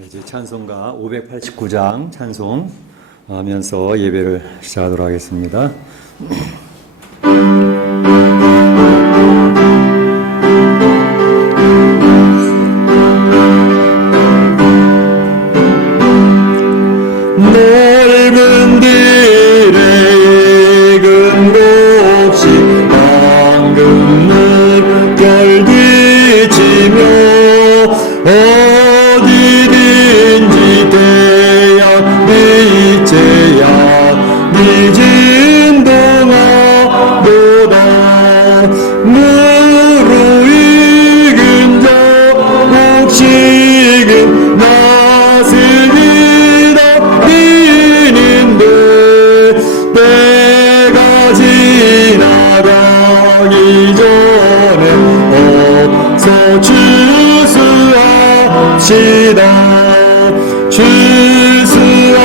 이제 찬송가 589장 찬송하면서 예배를 시작하도록 하겠습니다. 넓은 들의 익은 곡식 방금 물결 비치며 어디든지 대양 빛에야 늦은 동화보다 무로 익은 저 곡식은 낯을 기다리는데 때가 지나가기 전에 어서 추수합시다. 추수할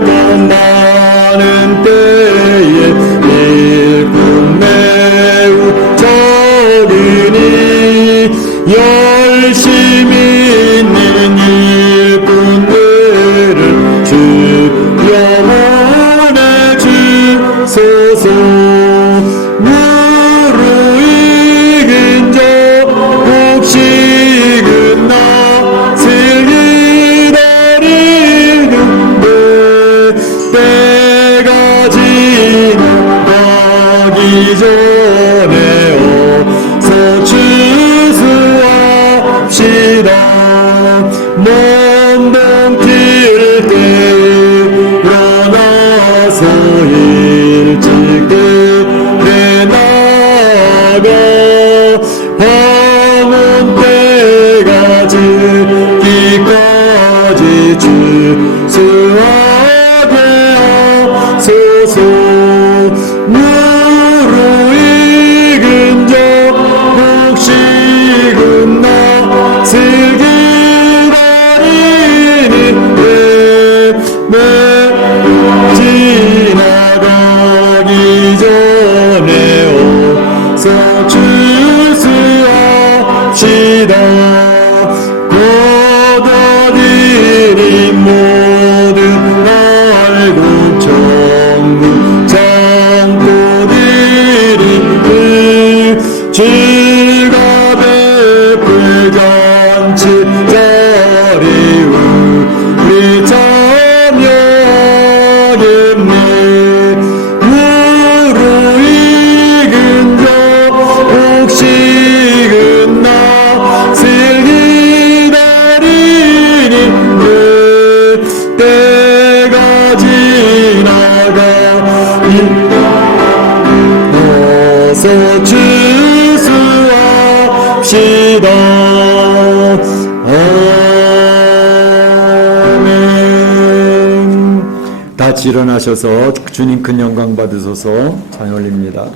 것 많은 때에 일꾼 매우 적으니 열심히 있는 일꾼들을 주 영원해 주소서. 무로 익은 저 곡식은 낯을 기다리는데 때가 지나가기 전에 어서 추수합시다. 먼동 뛸 때 일어나서 일찍 들에 나가 방언 때가 지기까지 추수하게 하소서. 무로 익은 저 곡식은 낯을 기다리는데 지나가기 전에 어서 추수합시다. 걷어들인 모든 알곡 전부 창고들이 질과 베풀 잔치 자리 우리 참여하겠네. 무로 익은 저 곡식은 낯을 기다리는데 때가 지나가니 어서 추수합시다. 아멘. 같이 일어나셔서 주님 큰 영광 받으소서. 찬양 올립니다.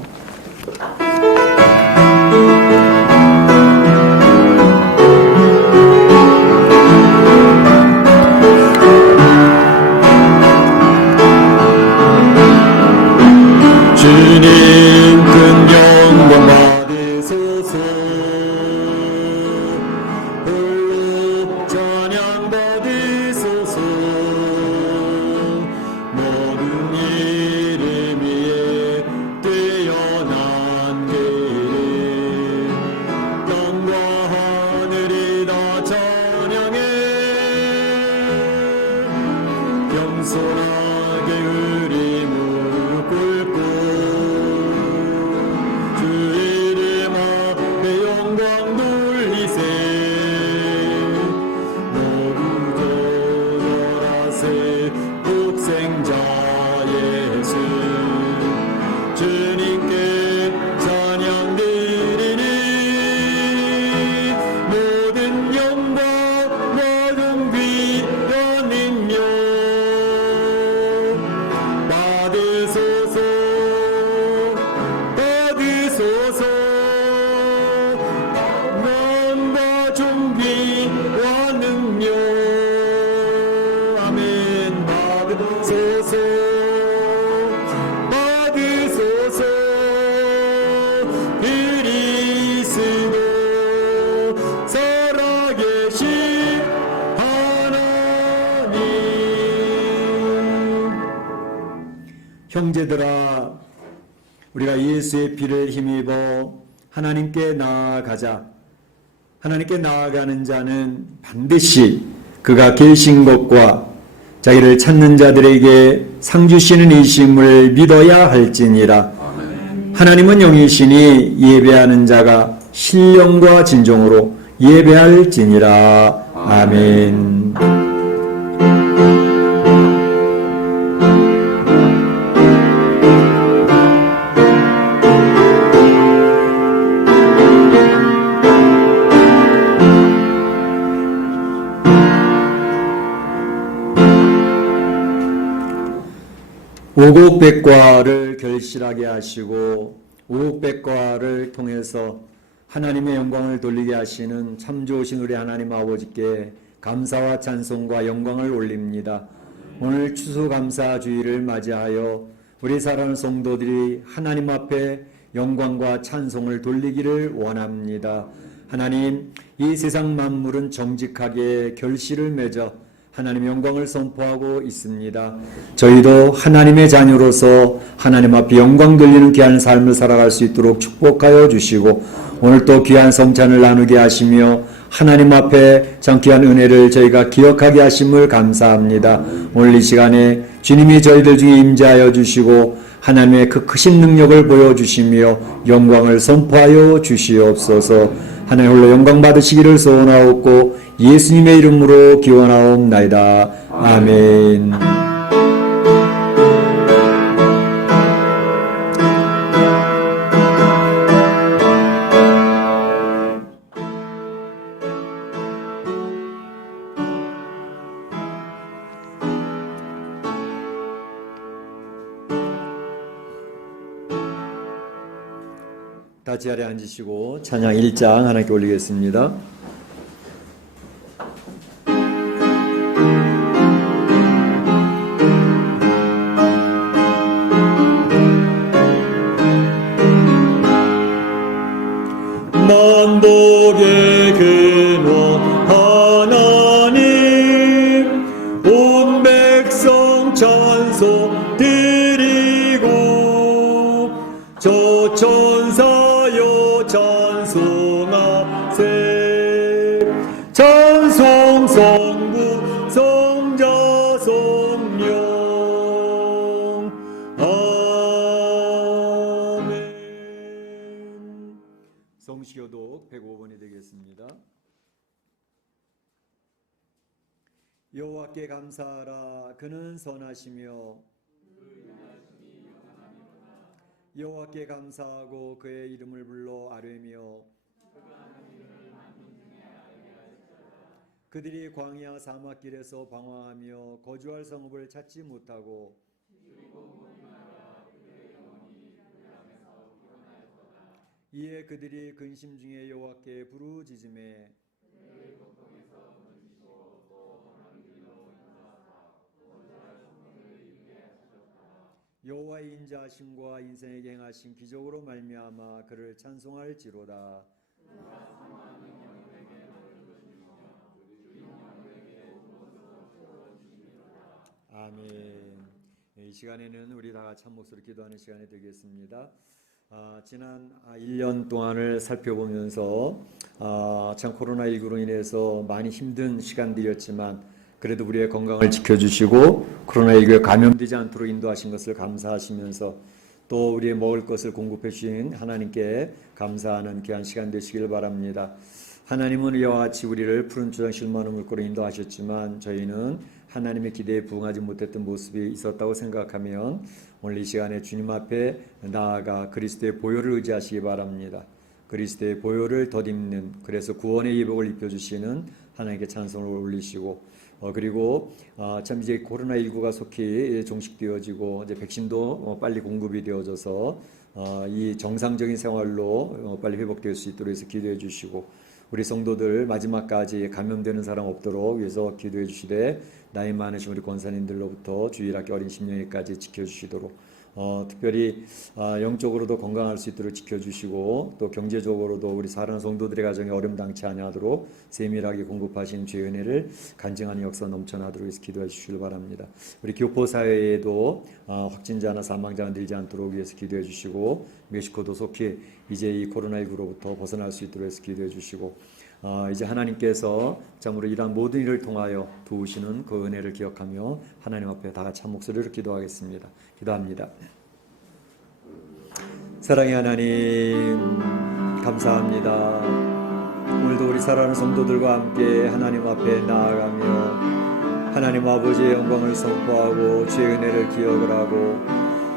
주님 큰 영광 받으소서. 홀로 찬양 받으소서. 모든 이름 위에 뛰어난 길에 땅과 하늘이 다 찬양해. 겸손하게 우리 무릎 꿇고 주 이름 앞에 영광 돌리세. 모두 절하세 독생자 예수. 주님께 찬양 드리니 모든 영광 모든 귀한 능력 받으소서. 받으소서. 영광과 존귀와 능력 아멘. 받으소서. 받으소서. 그리스도 살아계신 하나님 형제들아, 우리가 예수의 피를 힘입어 하나님께 나아가자. 하나님께 나아가는 자는 반드시 그가 계신 것과 자기를 찾는 자들에게 상 주시는 이심을 믿어야 할지니라. 하나님은 영이시니 예배하는 자가 신령과 진정으로 예배할지니라. 아멘. 오곡백과를 결실하게 하시고 오곡백과를 통해서 하나님의 영광을 돌리게 하시는 참 좋으신 우리 하나님 아버지께 감사와 찬송과 영광을 올립니다. 오늘 추수감사주의를 맞이하여 우리 사랑하는 성도들이 하나님 앞에 영광과 찬송을 돌리기를 원합니다. 하나님, 이 세상 만물은 정직하게 결실을 맺어 하나님의 영광을 선포하고 있습니다. 저희도 하나님의 자녀로서 하나님 앞에 영광 돌리는 귀한 삶을 살아갈 수 있도록 축복하여 주시고 오늘 또 귀한 성찬을 나누게 하시며 하나님 앞에 참 귀한 은혜를 저희가 기억하게 하심을 감사합니다. 오늘 이 시간에 주님이 저희들 중에 임재하여 주시고 하나님의 그 크신 능력을 보여주시며 영광을 선포하여 주시옵소서. 하나님 홀로 영광 받으시기를 소원하옵고 예수님의 이름으로 기원하옵나이다. 아멘. 다 자리에 앉으시고 찬양 1장 하나님께 올리겠습니다. 만복의 근원 하나님 온 백성 찬송 드리고 저 천사여 찬송하세 찬송 성부 성자 성령 아멘. 성시교독 105번이 되겠습니다. 여호와께 감사하라. 그는 선하시며 여호와께 감사하고 그의 이름을 불러 아뢰며 그들이 광야 사막길에서 방황하며 거주할 성읍을 찾지 못하고 이에 그들이 근심 중에 여호와께 부르짖음에 여호와의 인자하심과 인생에게 행하신 기적으로 말미암아 그를 찬송할지로다. 아멘. 이 시간에는 우리 다 같이 한 목소리로 기도하는 시간이 되겠습니다. 지난 1년 동안을 살펴보면서 참 코로나19로 인해서 많이 힘든 시간들이었지만 그래도 우리의 건강을 지켜주시고 코로나19에 감염되지 않도록 인도하신 것을 감사하시면서 또 우리의 먹을 것을 공급해 주신 하나님께 감사하는 귀한 시간 되시길 바랍니다. 하나님은 이와 같이 우리를 푸른 초장 실만한 물고로 인도하셨지만 저희는 하나님의 기대에 부응하지 못했던 모습이 있었다고 생각하면 오늘 이 시간에 주님 앞에 나아가 그리스도의 보혈을 의지하시기 바랍니다. 그리스도의 보혈을 덧입는, 그래서 구원의 예복을 입혀주시는 하나님께 찬송을 올리시고 그리고 참 이제 코로나19가 속히 종식되어지고 이제 백신도 빨리 공급이 되어져서 이 정상적인 생활로 빨리 회복될 수 있도록 해서 기도해 주시고 우리 성도들 마지막까지 감염되는 사람 없도록 위해서 기도해 주시되 나이 많으신 우리 권사님들로부터 주일학교 어린 심령회까지 지켜주시도록 특별히 영적으로도 건강할 수 있도록 지켜주시고 또 경제적으로도 우리 사랑하는 성도들의 가정에 어려움 당치 아니하도록 세밀하게 공급하신 주의 은혜를 간증하는 역사 넘쳐나도록 해서 기도해 주시길 바랍니다. 우리 교포사회에도 확진자나 사망자가 늘지 않도록 위해서 기도해 주시고 멕시코도 속히 이제 이 코로나19로부터 벗어날 수 있도록 해서 기도해 주시고 이제 하나님께서 참으로 이러한 모든 일을 통하여 도우시는 그 은혜를 기억하며 하나님 앞에 다 같이 한 목소리로 기도하겠습니다. 기도합니다. 사랑의 하나님 감사합니다. 오늘도 우리 사랑하는 성도들과 함께 하나님 앞에 나아가며 하나님 아버지의 영광을 선포하고 주의 은혜를 기억을 하고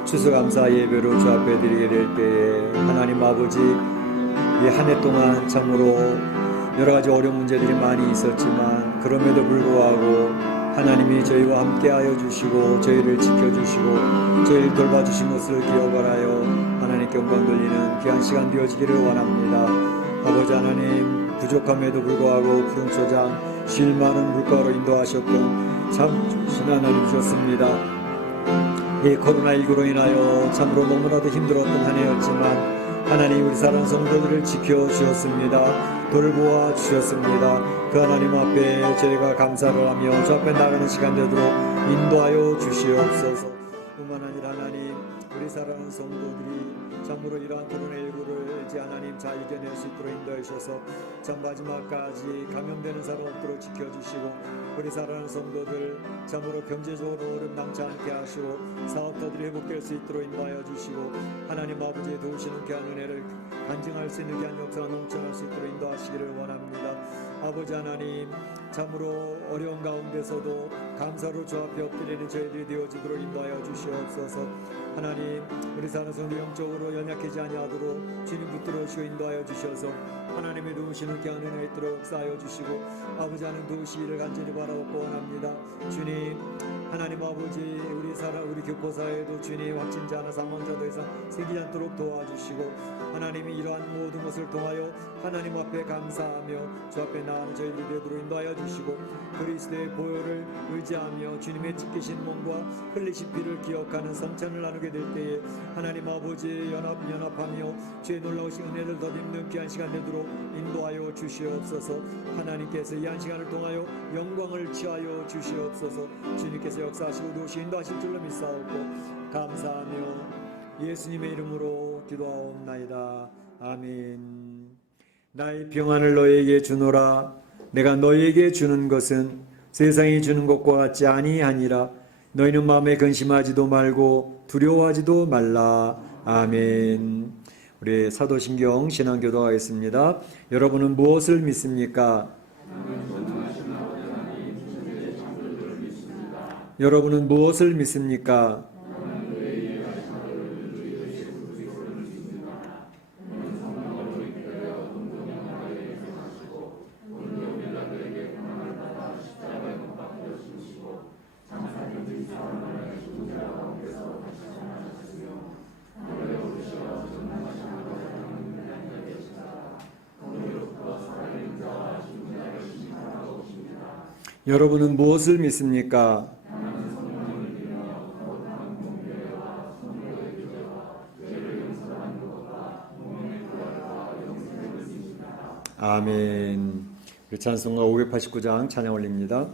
추수감사 예배로 주 앞에 드리게 될 때에 하나님 아버지 이 한 해 동안 참으로 여러 가지 어려운 문제들이 많이 있었지만 그럼에도 불구하고 하나님이 저희와 함께하여 주시고 저희를 지켜주시고 저희를 돌봐주신 것을 기억을 하여 하나님께 영광 돌리는 귀한 시간 되어지기를 원합니다. 아버지 하나님 부족함에도 불구하고 푸른 초장 쉴 많은 물가로 인도하셨던 참 좋으신 하나님이셨습니다. 이 코로나19로 인하여 참으로 너무나도 힘들었던 한 해였지만 하나님 우리 사랑하는 성도들을 지켜주셨습니다. 돌보아 주셨습니다. 그 하나님 앞에 저희가 감사를 하며 주 앞에 나가는 시간 되도록 인도하여 주시옵소서. 뿐만 아니라 하나님 우리 사랑하는 성도들이 참으로 이러한 코로나19를 이제 하나님 잘 이겨낼 수 있도록 인도해 주셔서 참 마지막까지 감염되는 사람 없도록 지켜주시고 우리 사랑하는 성도들 참으로 경제적으로 어려움 당치 않게 하시고 사업자들이 회복될 수 있도록 인도하여 주시고 하나님 아버지의 도우시는 귀한 은혜를 간증할 수 있는 귀한 역사가 넘쳐날 수 있도록 인도하시기를 원합니다. 아버지 하나님 참으로 어려운 가운데서도 감사로 주 앞에 엎드리는 저희들이 되어지도록 인도하여 주시옵소서. 하나님 우리 사는 성도 영적으로 연약하지 아니하도록 주님 붙들어 주시고 인도하여 주셔서 하나님의 도우시는 귀한 은혜 있도록 역사하여 주시고 아버지 하나님 도우시기를 간절히 바라옵고 원합니다. 주님 하나님 아버지 우리 교포사회에도 주님 확진자나 사망자 더 이상 생기지 않도록 도와주시고 하나님이 이러한 모든 것을 통하여 하나님 앞에 감사하며 주 앞에 나아가는 저희들이 되도록 인도하여 주시고 그리스도의 보혈을 의지하며 주님의 찢기신 몸과 흘리신 피를 기억하는 성찬을 나누게 될 때에 하나님 아버지 연합하며 주의 놀라우신 은혜를 덧입는 귀한 시간 되도록 인도하여 주시옵소서. 하나님께서 이 한 시간을 통하여 영광을 취하여 주시옵소서. 주님께서 역사하시고 도우시 인도하실 줄로 믿사옵고 감사하며 예수님의 이름으로 기도하옵나이다. 아멘. 나의 평안을 너에게 주노라. 내가 너에게 주는 것은 세상이 주는 것과 같지 아니하니라. 너희는 마음에 근심하지도 말고 두려워하지도 말라. 아멘. 우리 사도신경 신앙교도 하겠습니다. 여러분은 무엇을 믿습니까? 여러분은 무엇을 믿습니까? 여러분은 무엇을 믿습니까? 아멘. 우리 찬송가 589장 찬양 올립니다.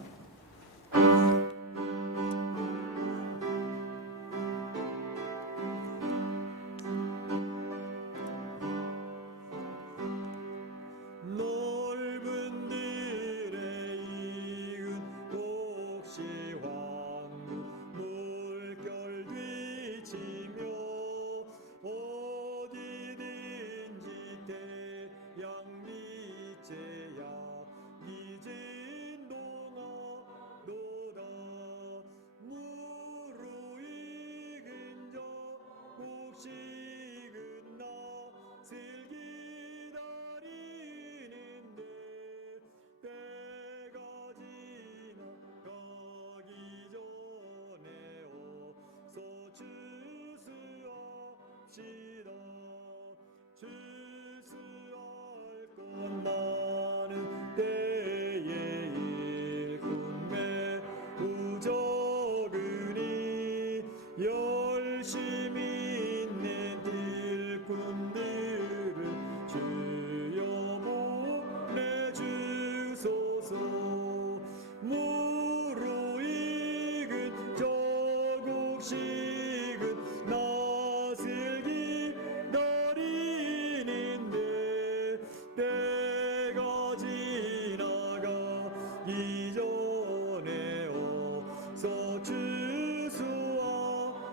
열심히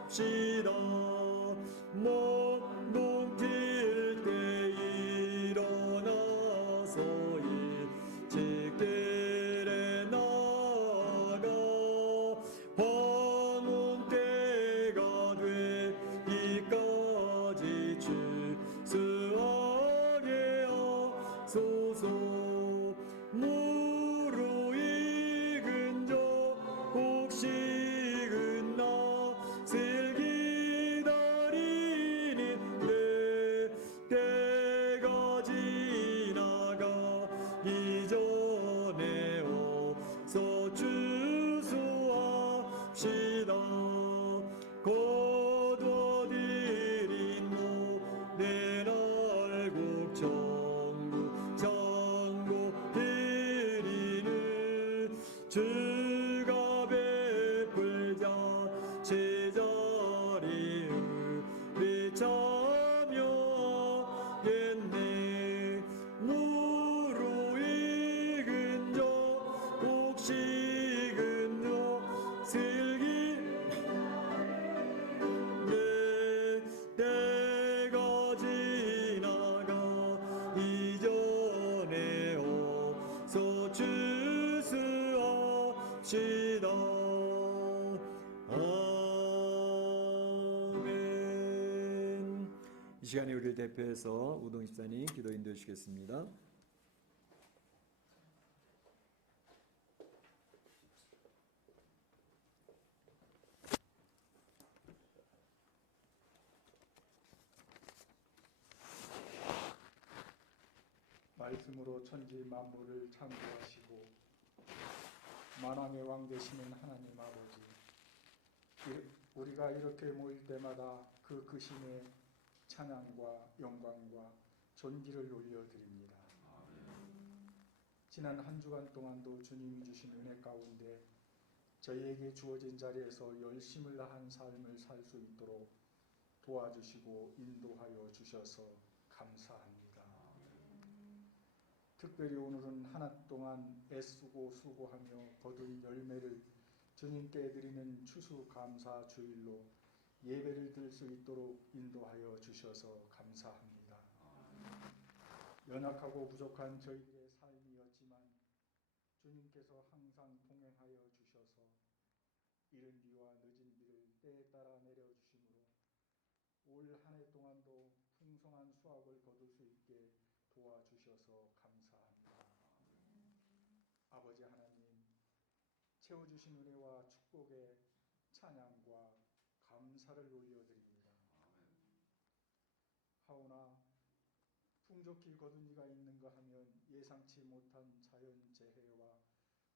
수고합시다. 몸 뛸 때 일어나서 일찍 길에 나가 방문 때가 되기까지 출수하게 하소서. 무르익은 자 꼭 식은 낯을 기다리니 내 때가 지나가 이전에 어서 주수합시다. 거둬들인 모든 알곡 천국 이르는 주가 베풀자 제자리 우리 참여하겠네. 무르익은 자 꼭 식은 낯을 내 때가 지나가 이전에 어서 주수합시다. 아멘. 이 시간에 우리를 대표해서 우동 집사님 기도 인도해 주시겠습니다. 말씀으로 천지 만물을 창조하시고 만왕의 왕 되시는 하나님 아버지, 우리가 이렇게 모일 때마다 그 크심의 찬양과 영광과 존귀를 올려드립니다. 지난 한 주간 동안도 주님이 주신 은혜 가운데 저희에게 주어진 자리에서 열심을 다한 삶을 살 수 있도록 도와주시고 인도하여 주셔서 감사합니다. 특별히 오늘은 한 해 동안 애쓰고 수고하며 거둔 열매를 주님께 드리는 추수감사 주일로 예배를 드릴 수 있도록 인도하여 주셔서 감사합니다. 연약하고 부족한 저희들의 삶이었지만 주님께서 항상 동행하여 주셔서 이른 비와 늦은 비를 때에 따라 내려주심으로 올 한 해 동안도 풍성한 수확을 거둘 수 있게 도와주셔서 감사합니다. 아버지 하나님, 채워주신 은혜와 축복에 찬양과 감사를 올려드립니다. 하오나 풍족히 거둔 이가 있는가 하면 예상치 못한 자연재해와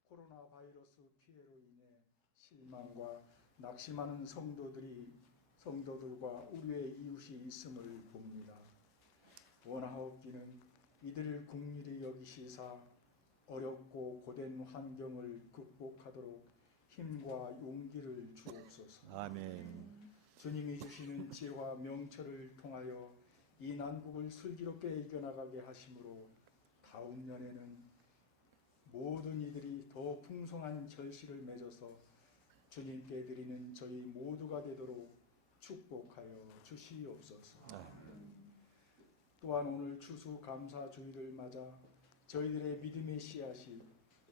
코로나 바이러스 피해로 인해 실망과 낙심하는 성도들과 우리의 이웃이 있음을 봅니다. 원하옵기는 이들을 긍휼히 여기시사 어렵고 고된 환경을 극복하도록 힘과 용기를 주옵소서. 아멘. 주님이 주시는 지혜와 명철을 통하여 이 난국을 슬기롭게 이겨나가게 하심으로 다음 년에는 모든 이들이 더 풍성한 결실을 맺어서 주님께 드리는 저희 모두가 되도록 축복하여 주시옵소서. 또한 오늘 추수감사주일을 맞아 저희들의 믿음의 씨앗이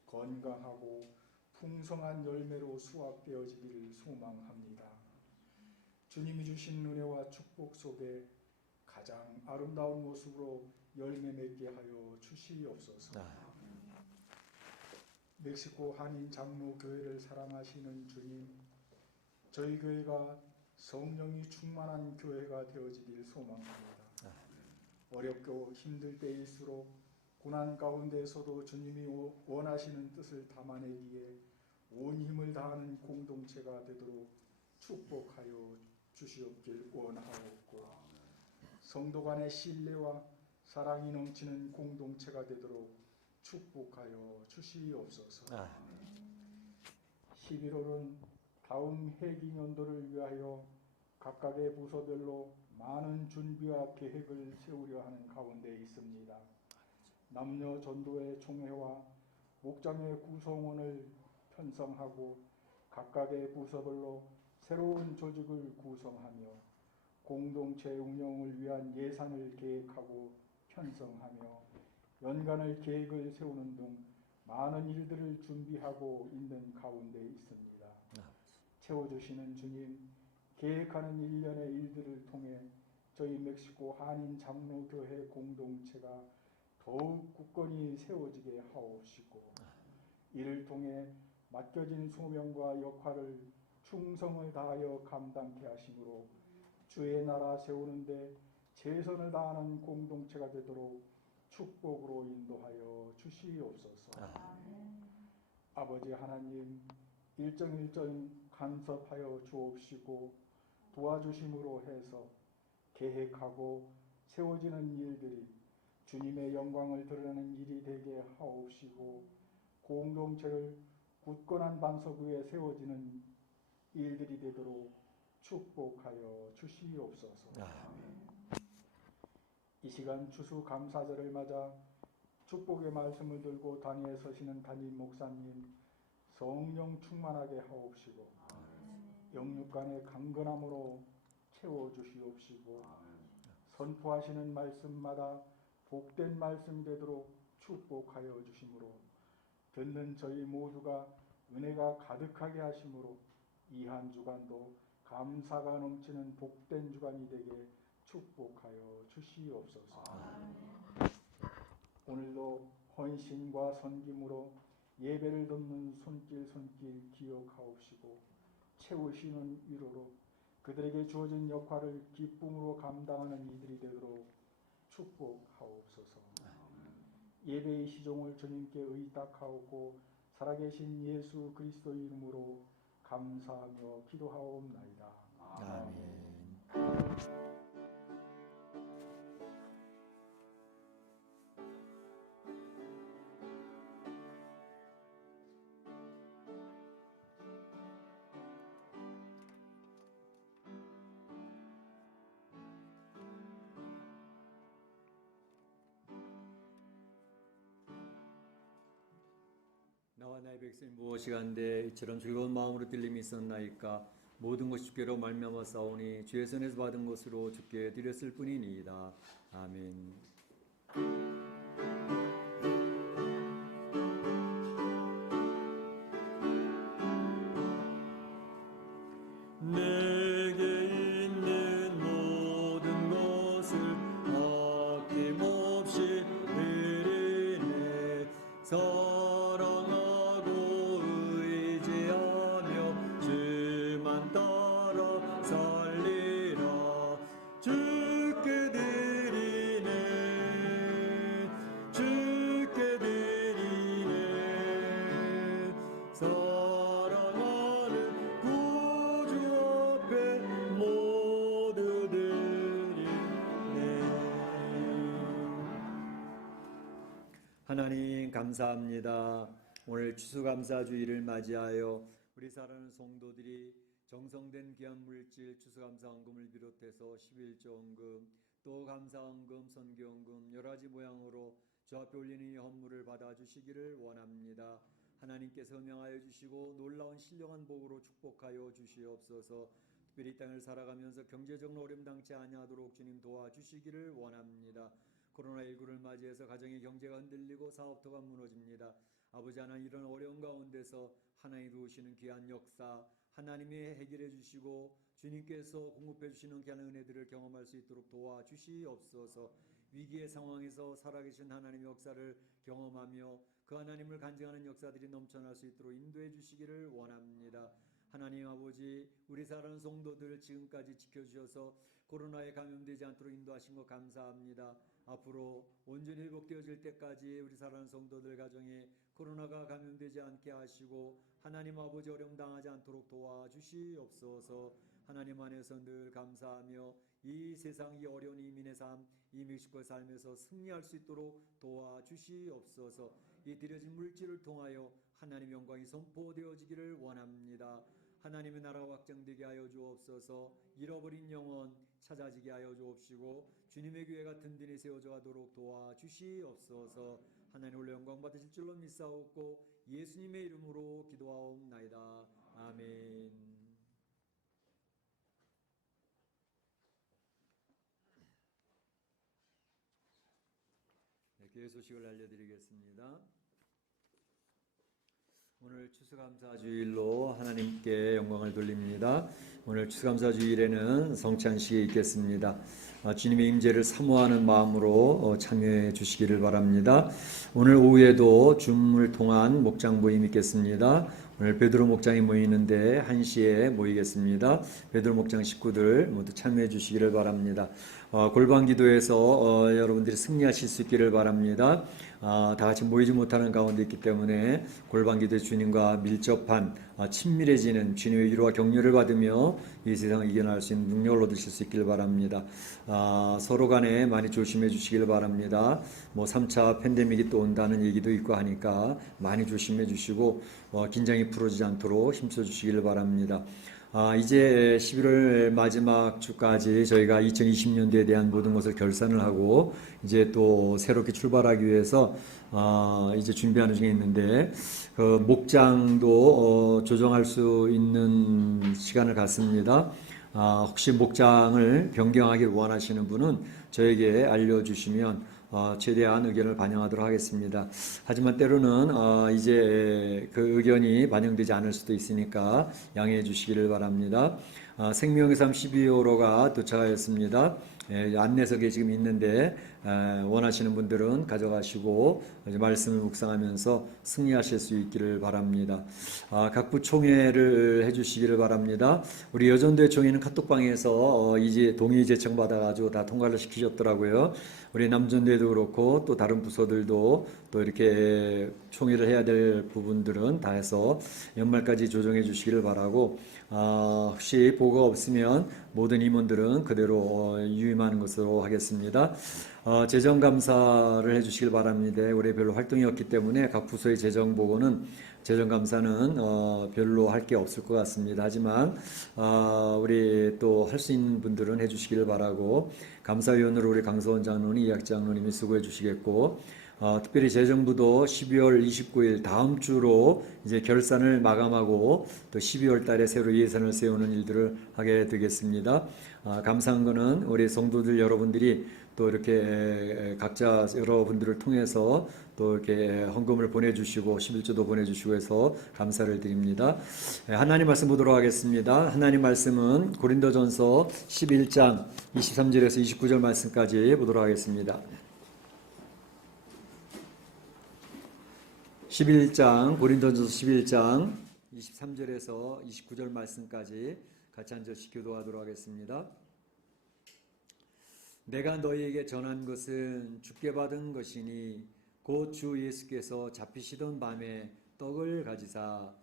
건강하고 풍성한 열매로 수확되어지기를 소망합니다. 주님이 주신 은혜와 축복 속에 가장 아름다운 모습으로 열매 맺게 하여 주시옵소서. 멕시코 한인 장로 교회를 사랑하시는 주님, 저희 교회가 성령이 충만한 교회가 되어지길 소망합니다. 어렵고 힘들 때일수록 고난 가운데에서도 주님이 원하시는 뜻을 담아내기에 온 힘을 다하는 공동체가 되도록 축복하여 주시옵길 원하옵고, 성도 간의 신뢰와 사랑이 넘치는 공동체가 되도록 축복하여 주시옵소서. 11월은 다음 해기년도를 위하여 각각의 부서별로 많은 준비와 계획을 세우려 하는 가운데 있습니다. 남녀 전도회 총회와 목장의 구성원을 편성하고 각각의 부서별로 새로운 조직을 구성하며 공동체 운영을 위한 예산을 계획하고 편성하며 연간을 계획을 세우는 등 많은 일들을 준비하고 있는 가운데 있습니다. 채워주시는 주님, 계획하는 일련의 일들을 통해 저희 멕시코 한인 장로교회 공동체가 더욱 굳건히 세워지게 하옵시고 이를 통해 맡겨진 소명과 역할을 충성을 다하여 감당케 하심으로 주의 나라 세우는데 최선을 다하는 공동체가 되도록 축복으로 인도하여 주시옵소서. 아버지 하나님, 일정일정 간섭하여 주옵시고 도와주심으로 해서 계획하고 세워지는 일들이 주님의 영광을 드러내는 일이 되게 하옵시고 공동체를 굳건한 반석 위에 세워지는 일들이 되도록 축복하여 주시옵소서. 이 시간 추수감사절을 맞아 축복의 말씀을 들고 단위에 서시는 담임 목사님 성령 충만하게 하옵시고 영육간의 강건함으로 채워주시옵시고 선포하시는 말씀마다 복된 말씀이 되도록 축복하여 주심으로 듣는 저희 모두가 은혜가 가득하게 하심으로 이 한 주간도 감사가 넘치는 복된 주간이 되게 축복하여 주시옵소서. 오늘도 헌신과 섬김으로 예배를 돕는 손길 기억하옵시고 채우시는 위로로 그들에게 주어진 역할을 기쁨으로 감당하는 이들이 되도록 축복하옵소서. 예배의 시종을 주님께 의탁하옵고 살아계신 예수 그리스도 이름으로 감사하며 기도하옵나이다. 아멘. 나와 나의 백성이 무엇이 간데 이처럼 즐거운 마음으로 들림이 있었나이까. 모든 것이 주께로 말미암아 싸우니 주의 손에서 받은 것으로 주께 드렸을 뿐이니이다. 아멘. 내게 있는 모든 것을 아낌없이 드리네. 사랑하고 의지하며 주만 따라 살리라. 주께 드리네. 주께 드리네. 사랑하는 구주 앞에 모두 드리네. 하나님 감사합니다. 오늘 추수감사주의를 맞이하여 우리 사랑하는 성도들이 정성된 귀한 물질 추수감사헌금을 비롯해서 11조헌금 또 감사헌금, 선교헌금 여러 가지 모양으로 주 앞에 올리는 이 헌물을 받아주시기를 원합니다. 하나님께서 명하여 주시고 놀라운 신령한 복으로 축복하여 주시옵소서. 특별히 이 땅을 살아가면서 경제적으로 어려움 당치 아니하도록 주님 도와주시기를 원합니다. 코로나19를 맞이해서 가정의 경제가 흔들리고 사업터가 무너집니다. 아버지 하나님, 이런 어려운 가운데서 하나님 도우시는 귀한 역사 하나님이 해결해 주시고 주님께서 공급해 주시는 귀한 은혜들을 경험할 수 있도록 도와주시옵소서. 위기의 상황에서 살아계신 하나님의 역사를 경험하며 그 하나님을 간증하는 역사들이 넘쳐날 수 있도록 인도해 주시기를 원합니다. 하나님 아버지, 우리 사랑하는 성도들 지금까지 지켜주셔서 코로나에 감염되지 않도록 인도하신 것 감사합니다. 앞으로 온전히 회복되어질 때까지 우리 사랑하는 성도들 가정에 코로나가 감염되지 않게 하시고 하나님 아버지 어려움 당하지 않도록 도와주시옵소서. 하나님 안에서 늘 감사하며 이 세상 이 어려운 이민의 삶, 이 멕시코의 삶에서 승리할 수 있도록 도와주시옵소서. 이 드려진 물질을 통하여 하나님의 영광이 선포되어지기를 원합니다. 하나님의 나라가 확장되게 하여 주옵소서. 잃어버린 영혼 찾아지게 하여 주옵시고 주님의 교회가 든든히 세워져 가도록 도와주시옵소서. 하나님 올려 영광 받으실 줄로 믿사옵고 예수님의 이름으로 기도하옵나이다. 아멘. 교회 소식을 알려드리겠습니다. 오늘 추수감사주일로 하나님께 영광을 돌립니다. 오늘 추수감사주일에는 성찬식이 있겠습니다. 주님의 임재를 사모하는 마음으로 참여해 주시기를 바랍니다. 오늘 오후에도 줌을 통한 목장 모임 있겠습니다. 오늘 베드로 목장이 모이는데 1시에 모이겠습니다. 베드로 목장 식구들 모두 참여해 주시기를 바랍니다. 골방 기도에서 여러분들이 승리하실 수 있기를 바랍니다. 다 같이 모이지 못하는 가운데 있기 때문에 골방 기도에 주님과 밀접한 친밀해지는 주님의 위로와 격려를 받으며 이 세상을 이겨낼 수 있는 능력을 얻으실 수 있기를 바랍니다. 서로 간에 많이 조심해 주시길 바랍니다. 3차 팬데믹이 또 온다는 얘기도 있고 하니까 많이 조심해 주시고 긴장이 풀어지지 않도록 힘써 주시길 바랍니다. 이제 11월 마지막 주까지 저희가 2020년도에 대한 모든 것을 결산을 하고 이제 또 새롭게 출발하기 위해서 이제 준비하는 중에 있는데 그 목장도 조정할 수 있는 시간을 갖습니다. 혹시 목장을 변경하기를 원하시는 분은 저에게 알려주시면 최대한 의견을 반영하도록 하겠습니다. 하지만 때로는 이제 그 의견이 반영되지 않을 수도 있으니까 양해해 주시기를 바랍니다. 생명의 삶 12호로가 도착하였습니다. 안내석에 지금 있는데 원하시는 분들은 가져가시고 말씀을 묵상하면서 승리하실 수 있기를 바랍니다. 각 부총회를 해주시기를 바랍니다. 우리 여전도의 총회는 카톡방에서 이제 동의 제청 받아가지고 다 통과를 시키셨더라고요. 우리 남전도에도 그렇고 또 다른 부서들도 또 이렇게 총회를 해야 될 부분들은 다 해서 연말까지 조정해 주시기를 바라고 혹시 보고가 없으면 모든 임원들은 그대로 유임하는 것으로 하겠습니다. 재정감사를 해주시길 바랍니다. 올해 별로 활동이 없기 때문에 각 부서의 재정보고는 재정감사는 별로 할 게 없을 것 같습니다. 하지만 우리 또 할 수 있는 분들은 해주시기를 바라고 감사위원으로 우리 강서원 장로님, 이학 장로님이 수고해 주시겠고 특별히 재정부도 12월 29일 다음 주로 이제 결산을 마감하고 또 12월 달에 새로 예산을 세우는 일들을 하게 되겠습니다. 감사한 거는 우리 성도들 여러분들이 또 이렇게 각자 여러분들을 통해서 또 이렇게 헌금을 보내주시고 11조도 보내주시고 해서 감사를 드립니다. 하나님 말씀 보도록 하겠습니다. 하나님 말씀은 고린도전서 11장 23절에서 29절 말씀까지 보도록 하겠습니다. 11장 고린도전서 11장 23절에서 29절 말씀까지 같이 한 절씩 교도하도록 하겠습니다. 내가 너희에게 전한 것은 주께 받은 것이니 곧 주 예수께서 잡히시던 밤에 떡을 가지사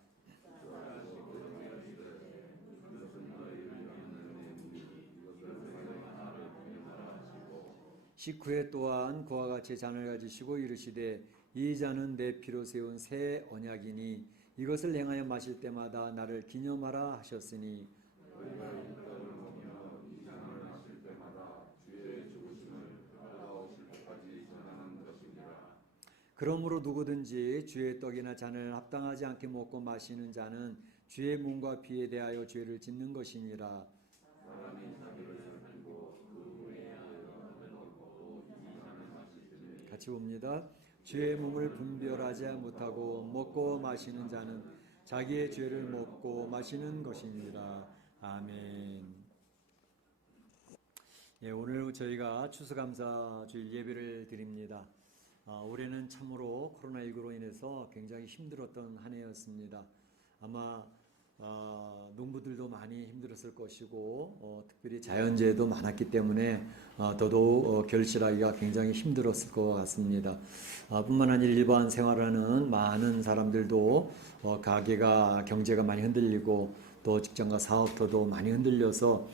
식후에 또한 그와 같이 잔을 가지시고 이르시되 이 잔은 내 피로 세운 새 언약이니 이것을 행하여 마실 때마다 나를 기념하라 하셨으니 그러므로 누구든지 주의 떡이나 잔을 합당하지 않게 먹고 마시는 자는 주의 몸과 피에 대하여 죄를 짓는 것이니라. 같이 봅니다. 주의 몸을 분별하지 못하고 먹고 마시는 자는 자기의 죄를 먹고 마시는 것입니다. 아멘. 오늘 저희가 추수감사주일 예배를 드립니다. 올해는 참으로 코로나19로 인해서 굉장히 힘들었던 한 해였습니다. 아마 농부들도 많이 힘들었을 것이고 특별히 자연재해도 많았기 때문에 더더욱 결실하기가 굉장히 힘들었을 것 같습니다. 뿐만 아니라 일반 생활하는 많은 사람들도 가게가 경제가 많이 흔들리고 또 직장과 사업터도 많이 흔들려서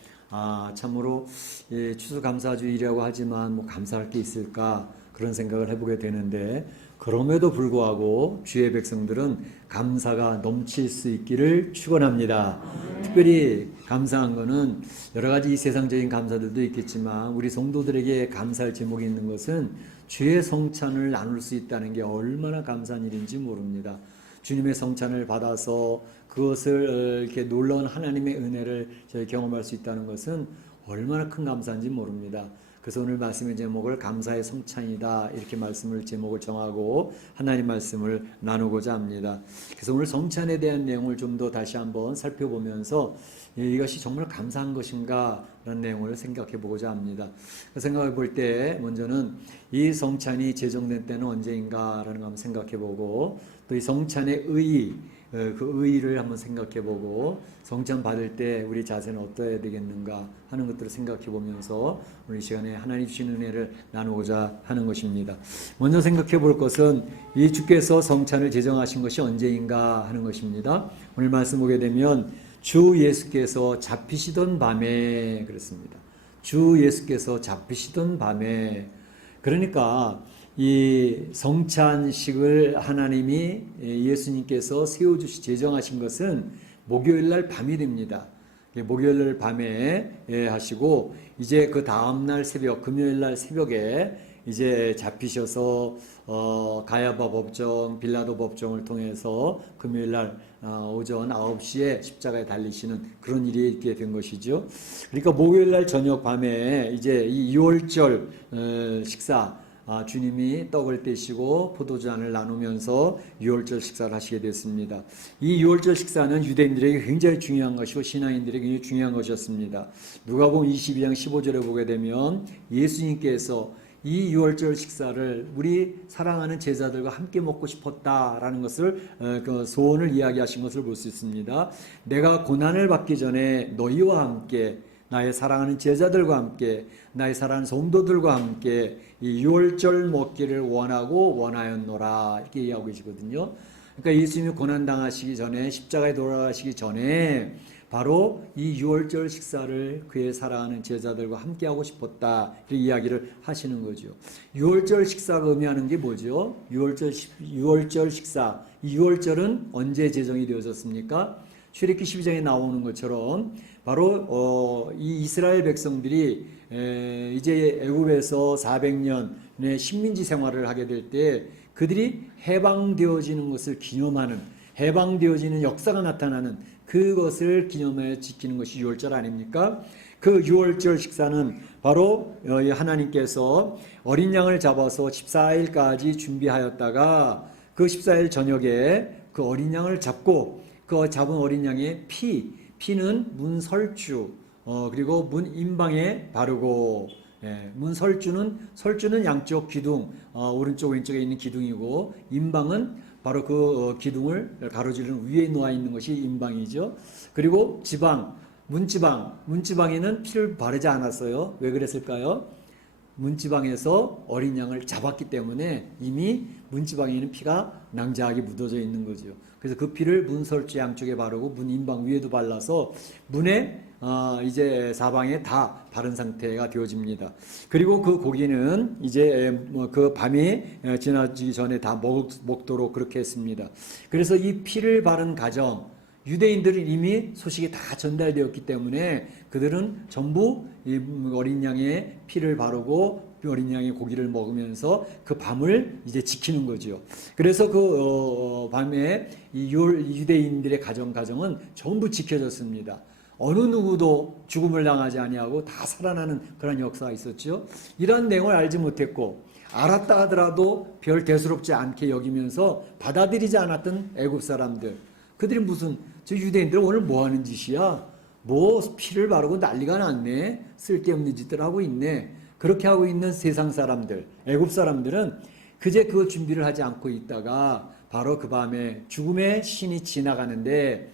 참으로 추수감사주일이라고 하지만 감사할 게 있을까 그런 생각을 해보게 되는데 그럼에도 불구하고 주의 백성들은 감사가 넘칠 수 있기를 축원합니다. 특별히 감사한 것은 여러 가지 세상적인 감사들도 있겠지만 우리 성도들에게 감사할 제목이 있는 것은 주의 성찬을 나눌 수 있다는 게 얼마나 감사한 일인지 모릅니다. 주님의 성찬을 받아서 그것을 이렇게 놀라운 하나님의 은혜를 저희 경험할 수 있다는 것은 얼마나 큰 감사인지 모릅니다. 그래서 오늘 말씀의 제목을 감사의 성찬이다 이렇게 말씀을 제목을 정하고 하나님 말씀을 나누고자 합니다. 그래서 오늘 성찬에 대한 내용을 좀 더 다시 한번 살펴보면서 이것이 정말 감사한 것인가 라는 내용을 생각해 보고자 합니다. 생각해 볼 때 먼저는 이 성찬이 제정된 때는 언제인가 라는 거 한번 생각해 보고 또 이 성찬의 의의 그 의의를 한번 생각해 보고 성찬 받을 때 우리 자세는 어떠해야 되겠는가 하는 것들을 생각해 보면서 오늘 이 시간에 하나님 주신 은혜를 나누고자 하는 것입니다. 먼저 생각해 볼 것은 이 주께서 성찬을 제정하신 것이 언제인가 하는 것입니다. 오늘 말씀 보게 되면 주 예수께서 잡히시던 밤에 그랬습니다. 주 예수께서 잡히시던 밤에 그러니까 이 성찬식을 하나님이 예수님께서 세워주시 제정하신 것은 목요일날 밤이 됩니다. 목요일날 밤에 하시고 이제 그 다음날 새벽 금요일날 새벽에 이제 잡히셔서 가야바 법정, 빌라도 법정을 통해서 금요일날 오전 9시에 십자가에 달리시는 그런 일이 있게 된 것이죠. 그러니까 목요일날 저녁 밤에 이제 이 6월절 식사 주님이 떡을 떼시고 포도주잔을 나누면서 유월절 식사를 하시게 됐습니다. 이 유월절 식사는 유대인들에게 굉장히 중요한 것이고 신앙인들에게 굉장히 중요한 것이었습니다. 누가복음 22장 15절에 보게 되면 예수님께서 이 유월절 식사를 우리 사랑하는 제자들과 함께 먹고 싶었다라는 것을 그 소원을 이야기하신 것을 볼 수 있습니다. 내가 고난을 받기 전에 너희와 함께 나의 사랑하는 제자들과 함께 나의 사랑하는 성도들과 함께 이 유월절 먹기를 원하고 원하였노라 이렇게 이야기하고 계시거든요. 그러니까 예수님이 고난당하시기 전에 십자가에 돌아가시기 전에 바로 이 유월절 식사를 그의 사랑하는 제자들과 함께 하고 싶었다 이렇게 이야기를 하시는 거죠. 유월절 식사가 의미하는 게 뭐죠? 유월절 식사. 이 유월절은 언제 제정이 되어졌습니까? 출애굽기 12장에 나오는 것처럼 바로 이 이스라엘 백성들이 이제 애굽에서 400년의 식민지 생활을 하게 될 때 그들이 해방되어지는 것을 기념하는 해방되어지는 역사가 나타나는 그것을 기념하여 지키는 것이 유월절 아닙니까? 그 유월절 식사는 바로 하나님께서 어린 양을 잡아서 14일까지 준비하였다가 그 14일 저녁에 그 어린 양을 잡고 그 잡은 어린 양의 피는 문설주 그리고 문임방에 바르고 설주는 양쪽 기둥 오른쪽 왼쪽에 있는 기둥이고 임방은 바로 그 기둥을 가로지르는 위에 놓아 있는 것이 임방이죠. 그리고 문지방에는 피를 바르지 않았어요. 왜 그랬을까요? 문지방에서 어린 양을 잡았기 때문에 이미 문지방에는 피가 낭자하게 묻어져 있는 거죠. 그래서 그 피를 문설주 양쪽에 바르고 문임방 위에도 발라서 문에 이제 사방에 다 바른 상태가 되어집니다. 그리고 그 고기는 이제 그 밤이 지나기 전에 다 먹도록 그렇게 했습니다. 그래서 이 피를 바른 가정 유대인들은 이미 소식이 다 전달되었기 때문에 그들은 전부 이 어린 양의 피를 바르고 어린 양의 고기를 먹으면서 그 밤을 이제 지키는 거죠. 그래서 그 밤에 이 유대인들의 가정은 전부 지켜졌습니다. 어느 누구도 죽음을 당하지 아니하고 다 살아나는 그런 역사가 있었죠. 이런 내용을 알지 못했고 알았다 하더라도 별 대수롭지 않게 여기면서 받아들이지 않았던 애굽 사람들 그들이 무슨 저 유대인들 오늘 뭐 하는 짓이야? 뭐 피를 바르고 난리가 났네. 쓸데없는 짓들 하고 있네. 그렇게 하고 있는 세상 사람들, 애굽 사람들은 그제 그 준비를 하지 않고 있다가 바로 그 밤에 죽음의 신이 지나가는데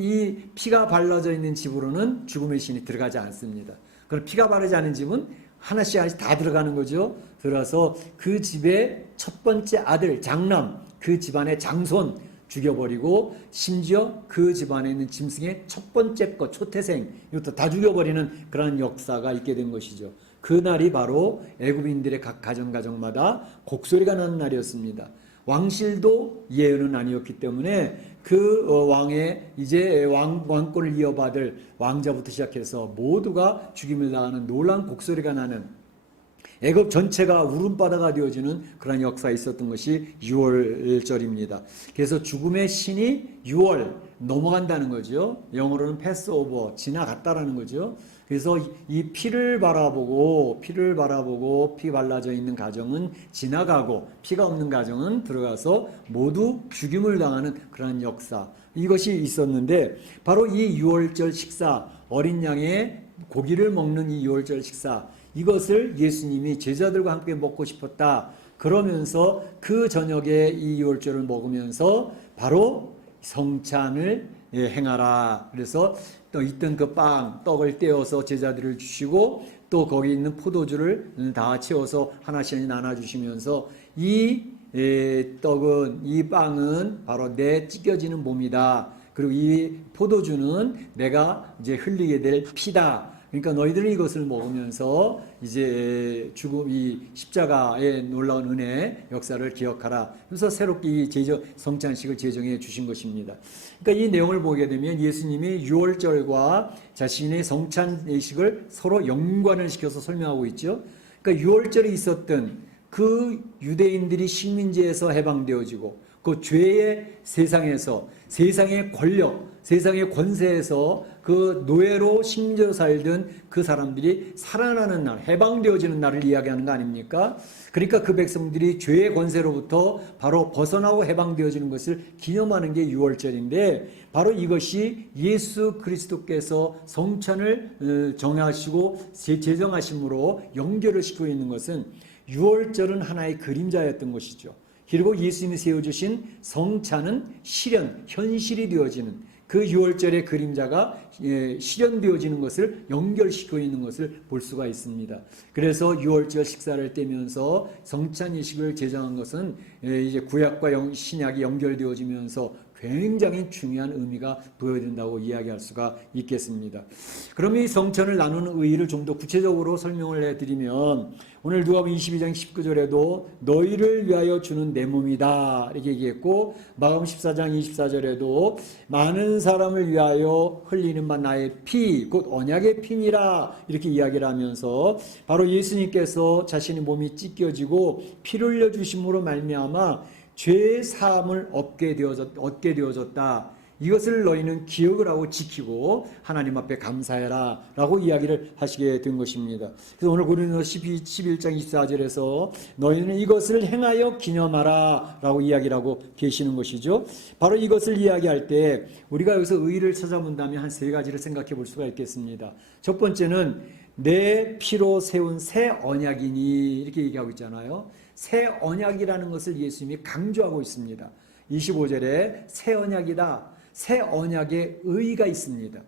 이 피가 발라져 있는 집으로는 죽음의 신이 들어가지 않습니다. 그럼 피가 바르지 않은 집은 하나씩 다 들어가는 거죠. 들어서 그 집의 첫 번째 아들, 장남, 그 집안의 장손 죽여버리고 심지어 그 집안에 있는 짐승의 첫 번째 것, 초태생 이것도 다 죽여버리는 그런 역사가 있게 된 것이죠. 그날이 바로 애굽인들의 각 가정마다 곡소리가 나는 날이었습니다. 왕실도 예외는 아니었기 때문에 그 왕의 이제 왕권을 이어받을 왕자부터 시작해서 모두가 죽임을 당하는 놀라운 곡소리가 나는 애굽 전체가 울음바다가 되어지는 그런 역사가 있었던 것이 유월절입니다. 그래서 죽음의 신이 유월 넘어간다는 거죠. 영어로는 패스 오버, 지나갔다라는 거죠. 그래서 이 피를 바라보고 피 발라져 있는 가정은 지나가고 피가 없는 가정은 들어가서 모두 죽임을 당하는 그러한 역사, 이것이 있었는데, 바로 이 유월절 식사, 어린 양의 고기를 먹는 이 유월절 식사, 이것을 예수님이 제자들과 함께 먹고 싶었다. 그러면서 그 저녁에 이 유월절을 먹으면서 바로 성찬을 행하라. 그래서 또 있던 그 떡을 떼어서 제자들을 주시고, 또 거기 있는 포도주를 다 채워서 하나씩 나눠주시면서, 이 떡은, 이 빵은 바로 내 찢겨지는 몸이다. 그리고 이 포도주는 내가 이제 흘리게 될 피다. 그러니까 너희들은 이것을 먹으면서 이제 죽음, 이 십자가의 놀라운 은혜 역사를 기억하라. 그래서 새롭게 이 성찬식을 제정해 주신 것입니다. 그러니까 이 내용을 보게 되면 예수님이 유월절과 자신의 성찬식을 서로 연관을 시켜서 설명하고 있죠. 그러니까 유월절에 있었던 그 유대인들이 식민지에서 해방되어지고, 그 죄의 세상에서, 세상의 권력, 세상의 권세에서 그 노예로 식민지로 살던 그 사람들이 살아나는 날, 해방되어지는 날을 이야기하는 거 아닙니까? 그러니까 그 백성들이 죄의 권세로부터 바로 벗어나고 해방되어지는 것을 기념하는 게 유월절인데, 바로 이것이 예수 그리스도께서 성찬을 정하시고 제정하심으로 연결을 시키고 있는 것은, 유월절은 하나의 그림자였던 것이죠. 그리고 예수님이 세워주신 성찬은 실현, 현실이 되어지는, 그 유월절의 그림자가 실현되어지는 것을 연결시키고 있는 것을 볼 수가 있습니다. 그래서 유월절 식사를 떼면서 성찬 예식을 제정한 것은 이제 구약과 신약이 연결되어지면서 굉장히 중요한 의미가 부여된다고 이야기할 수가 있겠습니다. 그럼 이 성찬을 나누는 의의를 좀 더 구체적으로 설명을 해드리면, 오늘 누가복음 22장 19절에도 너희를 위하여 주는 내 몸이다 이렇게 얘기했고, 마가복음 14장 24절에도 많은 사람을 위하여 흘리는 바 나의 피, 곧 언약의 피니라 이렇게 이야기를 하면서, 바로 예수님께서 자신의 몸이 찢겨지고 피를 흘려 주심으로 말미암아 죄의 사함을 얻게 되어졌다. 이것을 너희는 기억을 하고 지키고 하나님 앞에 감사해라 라고 이야기를 하시게 된 것입니다. 그래서 오늘 고린도서 11장 24절에서 너희는 이것을 행하여 기념하라 라고 이야기를 하고 계시는 것이죠. 바로 이것을 이야기할 때 우리가 여기서 의의를 찾아본다면 한 세 가지를 생각해 볼 수가 있겠습니다. 첫 번째는 내 피로 세운 새 언약이니 이렇게 얘기하고 있잖아요. 새 언약이라는 것을 예수님이 강조하고 있습니다. 25절에 새 언약이다. 새 언약의 의의가 있습니다.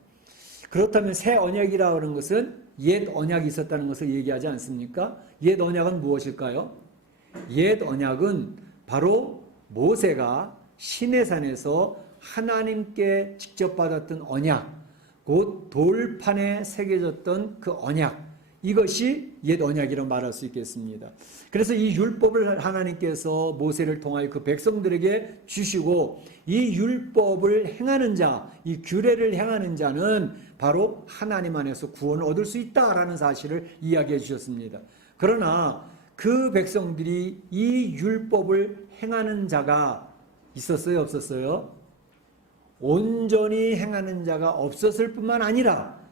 그렇다면 새 언약이라고 하는 것은 옛 언약이 있었다는 것을 얘기하지 않습니까? 옛 언약은 무엇일까요? 옛 언약은 바로 모세가 시내산에서 하나님께 직접 받았던 언약, 곧 돌판에 새겨졌던 그 언약, 이것이 옛 언약이라고 말할 수 있겠습니다. 그래서 이 율법을 하나님께서 모세를 통하여 그 백성들에게 주시고, 이 율법을 행하는 자, 이 규례를 행하는 자는 바로 하나님 안에서 구원을 얻을 수 있다라는 사실을 이야기해 주셨습니다. 그러나 그 백성들이 이 율법을 행하는 자가 있었어요, 없었어요? 온전히 행하는 자가 없었을 뿐만 아니라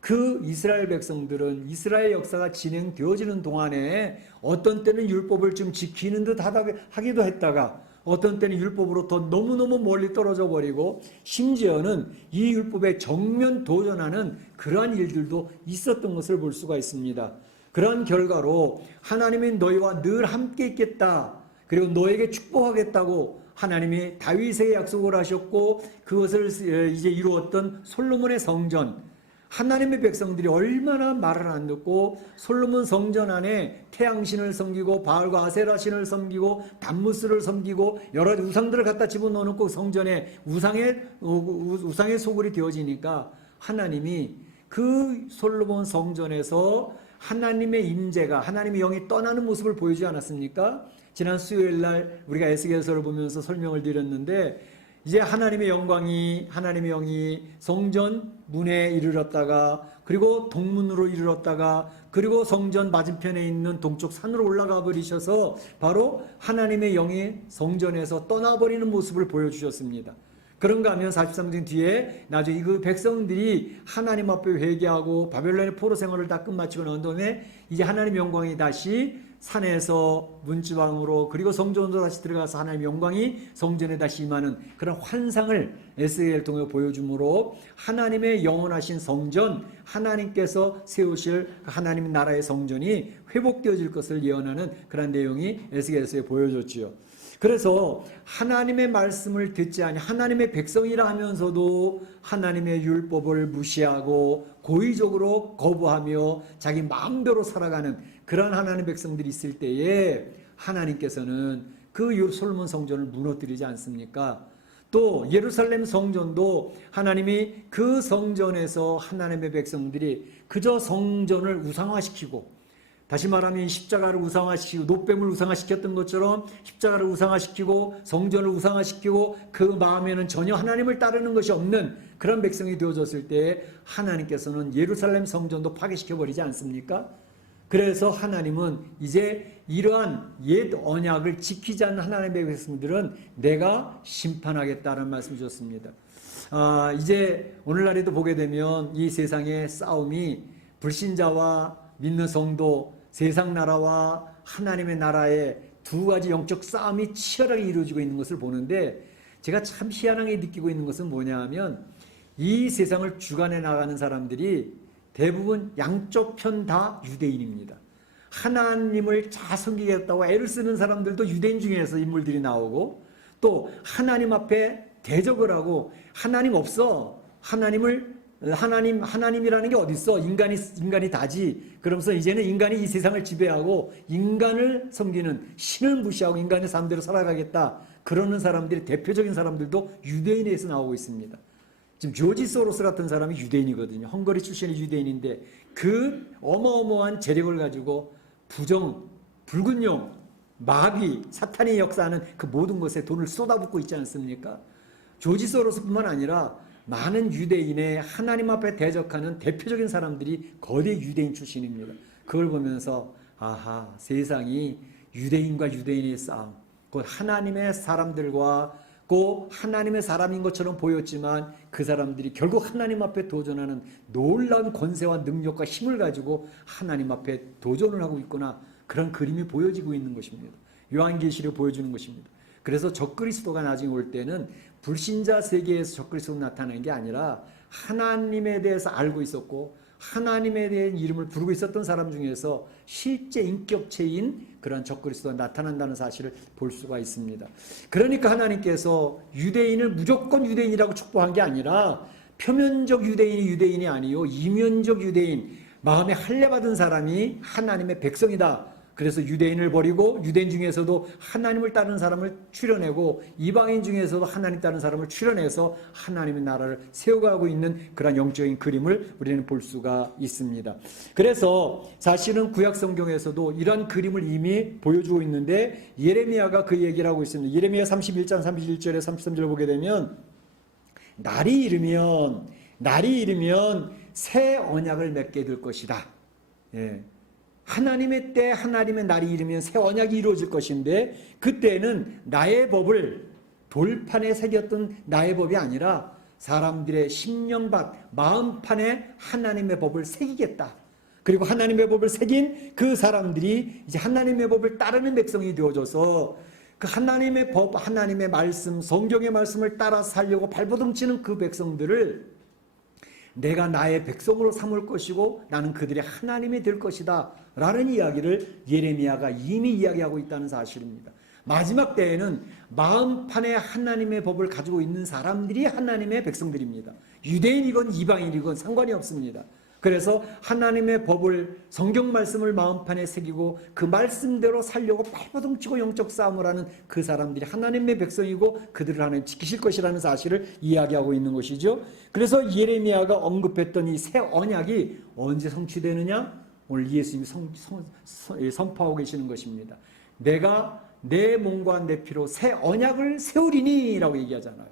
그 이스라엘 백성들은 이스라엘 역사가 진행되어지는 동안에 어떤 때는 율법을 좀 지키는 듯 하기도 했다가, 어떤 때는 율법으로부터 너무너무 멀리 떨어져 버리고, 심지어는 이 율법에 정면 도전하는 그러한 일들도 있었던 것을 볼 수가 있습니다. 그러한 결과로 하나님이 너희와 늘 함께 있겠다, 그리고 너에게 축복하겠다고 하나님이 다윗에게 약속을 하셨고, 그것을 이제 이루었던 솔로몬의 성전, 하나님의 백성들이 얼마나 말을 안 듣고 솔로몬 성전 안에 태양신을 섬기고 바알과 아세라신을 섬기고 담무스를 섬기고 여러 우상들을 갖다 집어넣어놓고 성전에 우상의 소굴이 되어지니까, 하나님이 그 솔로몬 성전에서 하나님의 임재가, 하나님의 영이 떠나는 모습을 보여주지 않았습니까? 지난 수요일 날 우리가 에스겔서를 보면서 설명을 드렸는데, 이제 하나님의 영광이, 하나님의 영이 성전 문에 이르렀다가, 그리고 동문으로 이르렀다가, 그리고 성전 맞은편에 있는 동쪽 산으로 올라가 버리셔서 바로 하나님의 영이 성전에서 떠나버리는 모습을 보여주셨습니다. 그런가 하면 43장 뒤에 나중에 그 백성들이 하나님 앞에 회개하고 바벨론의 포로 생활을 다 끝마치고 난 다음에 이제 하나님 영광이 다시 산에서 문지방으로 그리고 성전으로 다시 들어가서 하나님의 영광이 성전에 다시 임하는 그런 환상을 에스겔을 통해 보여주므로 하나님의 영원하신 성전, 하나님께서 세우실 하나님의 나라의 성전이 회복되어질 것을 예언하는 그런 내용이 에스겔서에 보여줬지요. 그래서 하나님의 말씀을 듣지 아니 하나님의 백성이라 하면서도 하나님의 율법을 무시하고 고의적으로 거부하며 자기 마음대로 살아가는 그런 하나님의 백성들이 있을 때에 하나님께서는 그 솔로몬 성전을 무너뜨리지 않습니까? 또 예루살렘 성전도 하나님이 그 성전에서 하나님의 백성들이 그저 성전을 우상화시키고, 다시 말하면 십자가를 우상화시키고 노뱀을 우상화시켰던 것처럼 십자가를 우상화시키고 성전을 우상화시키고 그 마음에는 전혀 하나님을 따르는 것이 없는 그런 백성이 되어졌을 때 하나님께서는 예루살렘 성전도 파괴시켜버리지 않습니까? 그래서 하나님은 이제 이러한 옛 언약을 지키지 않는 하나님의 백성들은 내가 심판하겠다는 말씀을 주셨습니다. 이제 오늘날에도 보게 되면 이 세상의 싸움이 불신자와 믿는 성도, 세상 나라와 하나님의 나라의 두 가지 영적 싸움이 치열하게 이루어지고 있는 것을 보는데, 제가 참 희한하게 느끼고 있는 것은 뭐냐 하면 이 세상을 주관해 나가는 사람들이 대부분 양쪽 편 다 유대인입니다. 하나님을 잘 섬기겠다고 애를 쓰는 사람들도 유대인 중에서 인물들이 나오고, 또 하나님 앞에 대적을 하고 하나님 없어, 하나님이라는 게 어디 있어? 인간이 다지. 그러면서 이제는 인간이 이 세상을 지배하고 인간을 섬기는, 신을 무시하고 인간의 삶대로 살아가겠다. 그러는 사람들이, 대표적인 사람들도 유대인에서 나오고 있습니다. 지금 조지 소로스 같은 사람이 유대인이거든요. 헝가리 출신의 유대인인데 그 어마어마한 재력을 가지고 부정, 불균형, 마귀, 사탄이 역사하는 그 모든 것에 돈을 쏟아붓고 있지 않습니까? 조지 소로스뿐만 아니라 많은 유대인의 하나님 앞에 대적하는 대표적인 사람들이 거대 유대인 출신입니다. 그걸 보면서 아하, 세상이 유대인과 유대인의 싸움, 곧 하나님의 사람들과 꼭 하나님의 사람인 것처럼 보였지만 그 사람들이 결국 하나님 앞에 도전하는 놀라운 권세와 능력과 힘을 가지고 하나님 앞에 도전을 하고 있구나, 그런 그림이 보여지고 있는 것입니다. 요한계시를 보여주는 것입니다. 그래서 적그리스도가 나중에 올 때는 불신자 세계에서 적그리스도가 나타나는 게 아니라 하나님에 대해서 알고 있었고 하나님에 대한 이름을 부르고 있었던 사람 중에서 실제 인격체인 그런 적그리스도가 나타난다는 사실을 볼 수가 있습니다. 그러니까 하나님께서 유대인을 무조건 유대인이라고 축복한 게 아니라 표면적 유대인이 아니요, 이면적 유대인, 마음에 할례받은 사람이 하나님의 백성이다. 그래서 유대인을 버리고 유대인 중에서도 하나님을 따르는 사람을 추려내고 이방인 중에서도 하나님 따르는 사람을 추려내서 하나님의 나라를 세워가고 있는 그런 영적인 그림을 우리는 볼 수가 있습니다. 그래서 사실은 구약 성경에서도 이런 그림을 이미 보여주고 있는데 예레미야가 그 얘기를 하고 있습니다. 예레미야 31장 31절에 33절을 보게 되면 날이 이르면 새 언약을 맺게 될 것이다. 예. 하나님의 때, 하나님의 날이 이르면 새 언약이 이루어질 것인데, 그때는 나의 법을 돌판에 새겼던 나의 법이 아니라 사람들의 심령밭, 마음판에 하나님의 법을 새기겠다. 그리고 하나님의 법을 새긴 그 사람들이 이제 하나님의 법을 따르는 백성이 되어져서 그 하나님의 법, 하나님의 말씀, 성경의 말씀을 따라 살려고 발버둥치는 그 백성들을 내가 나의 백성으로 삼을 것이고 나는 그들의 하나님이 될 것이다 라는 이야기를 예레미야가 이미 이야기하고 있다는 사실입니다. 마지막 때에는 마음판에 하나님의 법을 가지고 있는 사람들이 하나님의 백성들입니다. 유대인이건 이방인이건 상관이 없습니다. 그래서 하나님의 법을, 성경 말씀을 마음판에 새기고 그 말씀대로 살려고 발버둥치고 영적 싸움을 하는 그 사람들이 하나님의 백성이고 그들을 하나님 지키실 것이라는 사실을 이야기하고 있는 것이죠. 그래서 예레미야가 언급했던 이 새 언약이 언제 성취되느냐? 오늘 예수님이 선포하고 계시는 것입니다. 내가 내 몸과 내 피로 새 언약을 세우리니 라고 얘기하잖아요.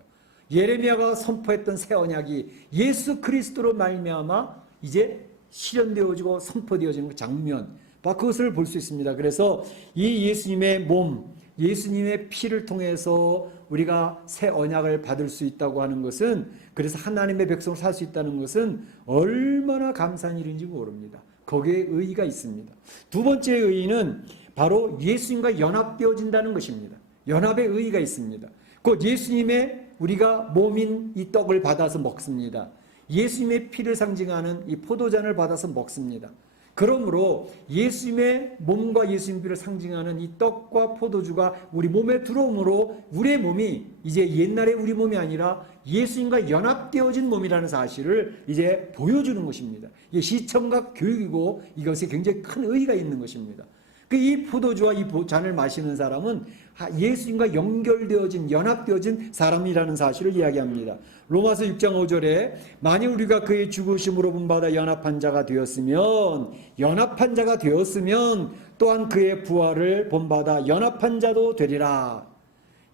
예레미야가 선포했던 새 언약이 예수 그리스도로 말미암아 이제 실현되어지고 선포되어지는 장면, 그것을 볼 수 있습니다. 그래서 이 예수님의 몸, 예수님의 피를 통해서 우리가 새 언약을 받을 수 있다고 하는 것은, 그래서 하나님의 백성으로 살 수 있다는 것은 얼마나 감사한 일인지 모릅니다. 거기에 의의가 있습니다. 두 번째 의의는 바로 예수님과 연합되어진다는 것입니다. 연합의 의의가 있습니다. 곧 예수님의 우리가 몸인 이 떡을 받아서 먹습니다. 예수님의 피를 상징하는 이 포도잔을 받아서 먹습니다. 그러므로 예수님의 몸과 예수님의 피를 상징하는 이 떡과 포도주가 우리 몸에 들어오므로 우리의 몸이 이제 옛날의 우리 몸이 아니라 예수님과 연합되어진 몸이라는 사실을 이제 보여주는 것입니다. 이게 시청각 교육이고 이것에 굉장히 큰 의의가 있는 것입니다. 이 포도주와 이 잔을 마시는 사람은 예수님과 연결되어진, 연합되어진 사람이라는 사실을 이야기합니다. 로마서 6장 5절에 만일 우리가 그의 죽으심으로 본받아 연합한 자가 되었으면 또한 그의 부활을 본받아 연합한 자도 되리라.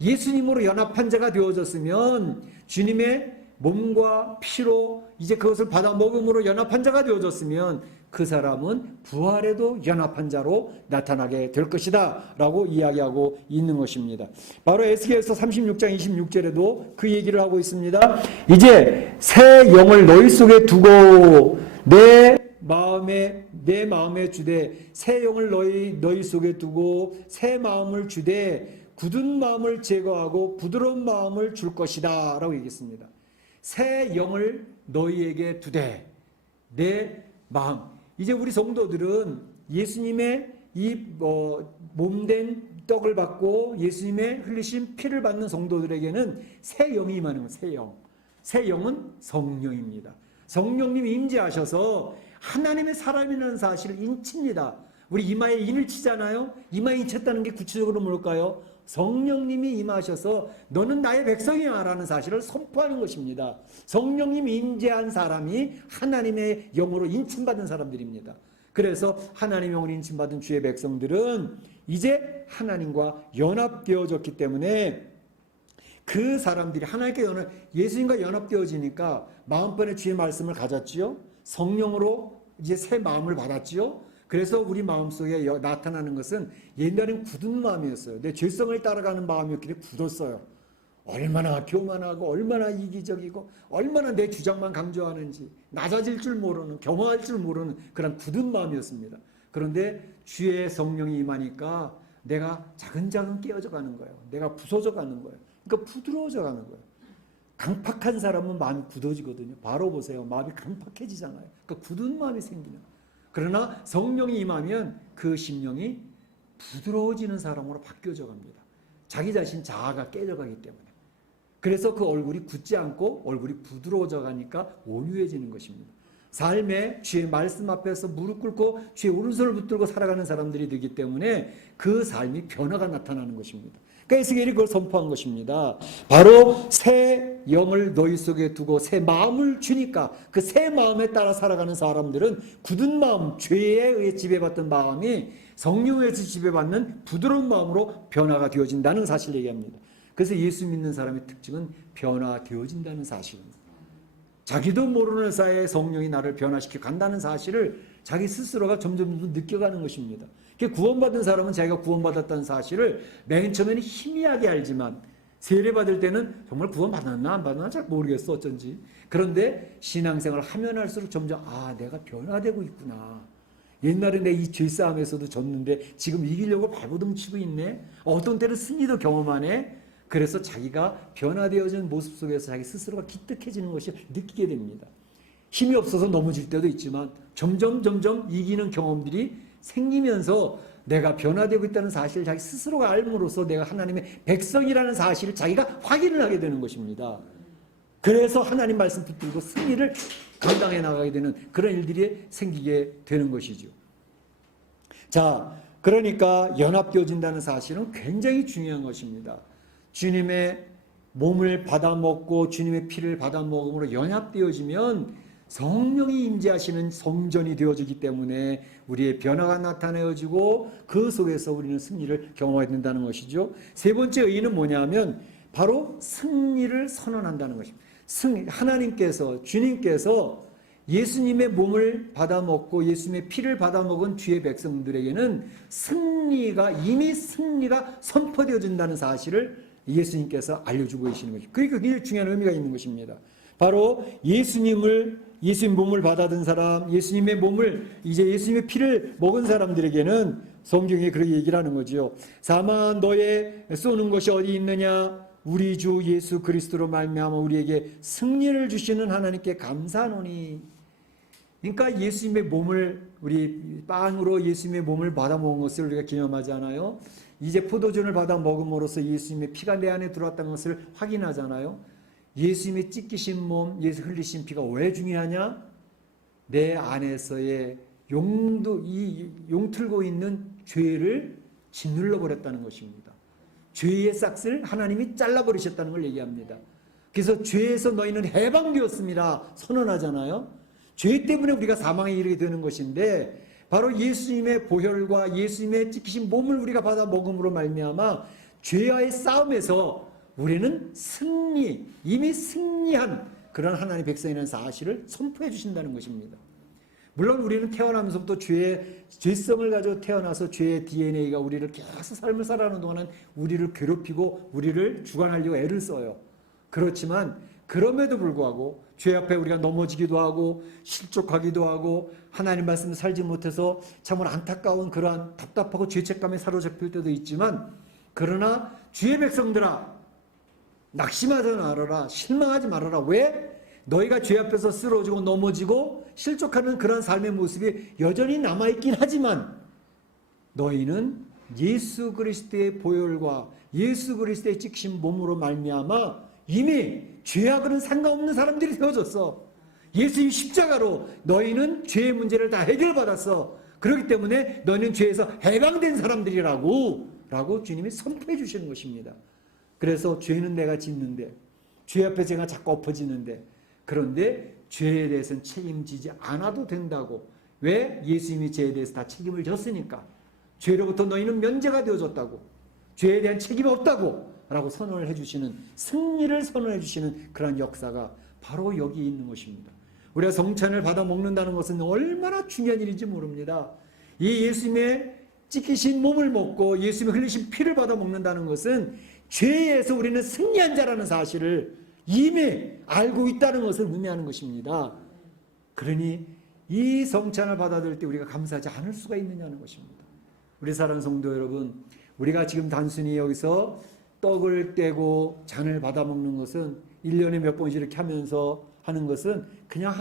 예수님으로 연합한 자가 되어졌으면 주님의 몸과 피로 이제 그것을 받아 먹음으로 연합한 자가 되어졌으면 그 사람은 부활에도 연합한 자로 나타나게 될 것이다 라고 이야기하고 있는 것입니다. 바로 에스겔서 36장 26절에도 그 얘기를 하고 있습니다. 이제 새 영을 너희 속에 두고 내 마음에 주되 새 영을 너희 속에 두고 새 마음을 주되 굳은 마음을 제거하고 부드러운 마음을 줄 것이다 라고 얘기했습니다. 새 영을 너희에게 두되 내 마음. 이제 우리 성도들은 예수님의 이 몸된 떡을 받고 예수님의 흘리신 피를 받는 성도들에게는 새 영이 임하는 거예요. 새 영. 새 영은 성령입니다. 성령님이 임재하셔서 하나님의 사람이라는 사실을 인칩니다. 우리 이마에 인을 치잖아요. 이마에 인쳤다는 게 구체적으로 뭘까요? 성령님이 임하셔서 너는 나의 백성이야 라는 사실을 선포하는 것입니다. 성령님이 임재한 사람이 하나님의 영으로 인침받은 사람들입니다. 그래서 하나님의 영으로 인침받은 주의 백성들은 이제 하나님과 연합되어졌기 때문에 그 사람들이 하나님께 예수님과 연합되어지니까 마음번에 주의 말씀을 가졌지요. 성령으로 이제 새 마음을 받았지요. 그래서 우리 마음속에 나타나는 것은 옛날엔 굳은 마음이었어요. 내 죄성을 따라가는 마음이었기에 굳었어요. 얼마나 교만하고 얼마나 이기적이고 얼마나 내 주장만 강조하는지 낮아질 줄 모르는, 겸허할 줄 모르는 그런 굳은 마음이었습니다. 그런데 주의 성령이 임하니까 내가 차근차근 깨어져 가는 거예요. 내가 부서져 가는 거예요. 그러니까 부드러워져 가는 거예요. 강팍한 사람은 마음이 굳어지거든요. 바로 보세요. 마음이 강팍해지잖아요. 그러니까 굳은 마음이 생기는 거예요. 그러나 성령이 임하면 그 심령이 부드러워지는 사람으로 바뀌어져 갑니다. 자기 자신 자아가 깨져가기 때문에. 그래서 그 얼굴이 굳지 않고 얼굴이 부드러워져 가니까 온유해지는 것입니다. 삶에 주의 말씀 앞에서 무릎 꿇고 주의 오른손을 붙들고 살아가는 사람들이 되기 때문에 그 삶이 변화가 나타나는 것입니다. 그러니까 에스겔이 그걸 선포한 것입니다. 바로 새 영을 너희 속에 두고 새 마음을 주니까 그 새 마음에 따라 살아가는 사람들은 굳은 마음, 죄에 의해 지배받던 마음이 성령에 의해서 지배받는 부드러운 마음으로 변화가 되어진다는 사실을 얘기합니다. 그래서 예수 믿는 사람의 특징은 변화되어진다는 사실입니다. 자기도 모르는 사이에 성령이 나를 변화시켜 간다는 사실을 자기 스스로가 점점 느껴가는 것입니다. 구원받은 사람은 자기가 구원받았다는 사실을 맨 처음에는 희미하게 알지만 세례받을 때는 정말 구원받았나 안 받았나 잘 모르겠어 어쩐지. 그런데 신앙생활을 하면 할수록 점점 내가 변화되고 있구나. 옛날에 내 이 죄싸움에서도 졌는데 지금 이기려고 발버둥 치고 있네. 어떤 때는 승리도 경험하네. 그래서 자기가 변화되어지는 모습 속에서 자기 스스로가 기특해지는 것이 느끼게 됩니다. 힘이 없어서 넘어질 때도 있지만 점점 이기는 경험들이 생기면서 내가 변화되고 있다는 사실을 자기 스스로가 알므로써 내가 하나님의 백성이라는 사실을 자기가 확인을 하게 되는 것입니다. 그래서 하나님 말씀 붙들고 승리를 감당해 나가게 되는 그런 일들이 생기게 되는 것이죠. 자, 그러니까 연합되어진다는 사실은 굉장히 중요한 것입니다. 주님의 몸을 받아먹고 주님의 피를 받아먹음으로 연합되어지면 성령이 임재하시는 성전이 되어지기 때문에 우리의 변화가 나타내어지고 그 속에서 우리는 승리를 경험하게 된다는 것이죠. 세 번째 의의는 뭐냐면 바로 승리를 선언한다는 것입니다. 하나님께서, 주님께서 예수님의 몸을 받아먹고 예수님의 피를 받아먹은 주의 백성들에게는 이미 승리가 선포되어진다는 사실을 예수님께서 알려주고 계시는 것입니다. 그게 굉장히 중요한 의미가 있는 것입니다. 바로 예수님 몸을 받아든 사람, 예수님의 몸을, 이제 예수님의 피를 먹은 사람들에게는 성경에 그렇게 얘기를 하는 거죠. 사망한 너의 쏘는 것이 어디 있느냐? 우리 주 예수 그리스도로 말미암아 우리에게 승리를 주시는 하나님께 감사하노니. 그러니까 예수님의 몸을, 우리 빵으로 예수님의 몸을 받아 먹은 것을 우리가 기념하지 않아요? 이제 포도주를 받아 먹음으로써 예수님의 피가 내 안에 들어왔다는 것을 확인하잖아요. 예수님의 찢기신 몸, 예수 흘리신 피가 왜 중요하냐? 내 안에서의 용틀고 있는 죄를 짓눌러 버렸다는 것입니다. 죄의 싹을 하나님이 잘라버리셨다는 걸 얘기합니다. 그래서 죄에서 너희는 해방되었습니다 선언하잖아요. 죄 때문에 우리가 사망에 이르게 되는 것인데, 바로 예수님의 보혈과 예수님의 찢기신 몸을 우리가 받아 먹음으로 말미암아 죄와의 싸움에서 우리는 이미 승리한 그런 하나님의 백성이라는 사실을 선포해 주신다는 것입니다. 물론 우리는 태어나면서부터 죄성을 가지고 태어나서 죄의 DNA가 우리를 계속 삶을 살아가는 동안은 우리를 괴롭히고 우리를 주관하려고 애를 써요. 그렇지만 그럼에도 불구하고 죄 앞에 우리가 넘어지기도 하고 실족하기도 하고 하나님 말씀을 살지 못해서 참으로 안타까운 그러한 답답하고 죄책감에 사로잡힐 때도 있지만, 그러나 주의 백성들아 낙심하지 말아라, 실망하지 말아라. 왜? 너희가 죄 앞에서 쓰러지고 넘어지고 실족하는 그런 삶의 모습이 여전히 남아있긴 하지만, 너희는 예수 그리스도의 보혈과 예수 그리스도의 찢기신 몸으로 말미암아 이미 죄악은 상관없는 사람들이 되어졌어. 예수님 십자가로 너희는 죄의 문제를 다 해결받았어. 그렇기 때문에 너희는 죄에서 해방된 사람들이라고 주님이 선포해 주시는 것입니다. 그래서 죄는 내가 짓는데, 죄 앞에 제가 자꾸 엎어지는데, 그런데 죄에 대해서는 책임지지 않아도 된다고. 왜? 예수님이 죄에 대해서 다 책임을 졌으니까. 죄로부터 너희는 면제가 되어졌다고. 죄에 대한 책임이 없다고 라고 선언을 해주시는, 승리를 선언해 주시는 그런 역사가 바로 여기 있는 것입니다. 우리가 성찬을 받아 먹는다는 것은 얼마나 중요한 일인지 모릅니다. 이 예수님의 찢기신 몸을 먹고 예수님의 흘리신 피를 받아 먹는다는 것은 죄에서 우리는 승리한 자라는 사실을 이미 알고 있다는 것을 의미하는 것입니다. 그러니 이 성찬을 받아들일 때 우리가 감사하지 않을 수가 있느냐는 것입니다. 우리 사랑하는 성도 여러분, 우리가 지금 단순히 여기서 떡을 떼고 잔을 받아 먹는 것은 1년에 몇 번씩 이렇게 하면서 하는 것은 그냥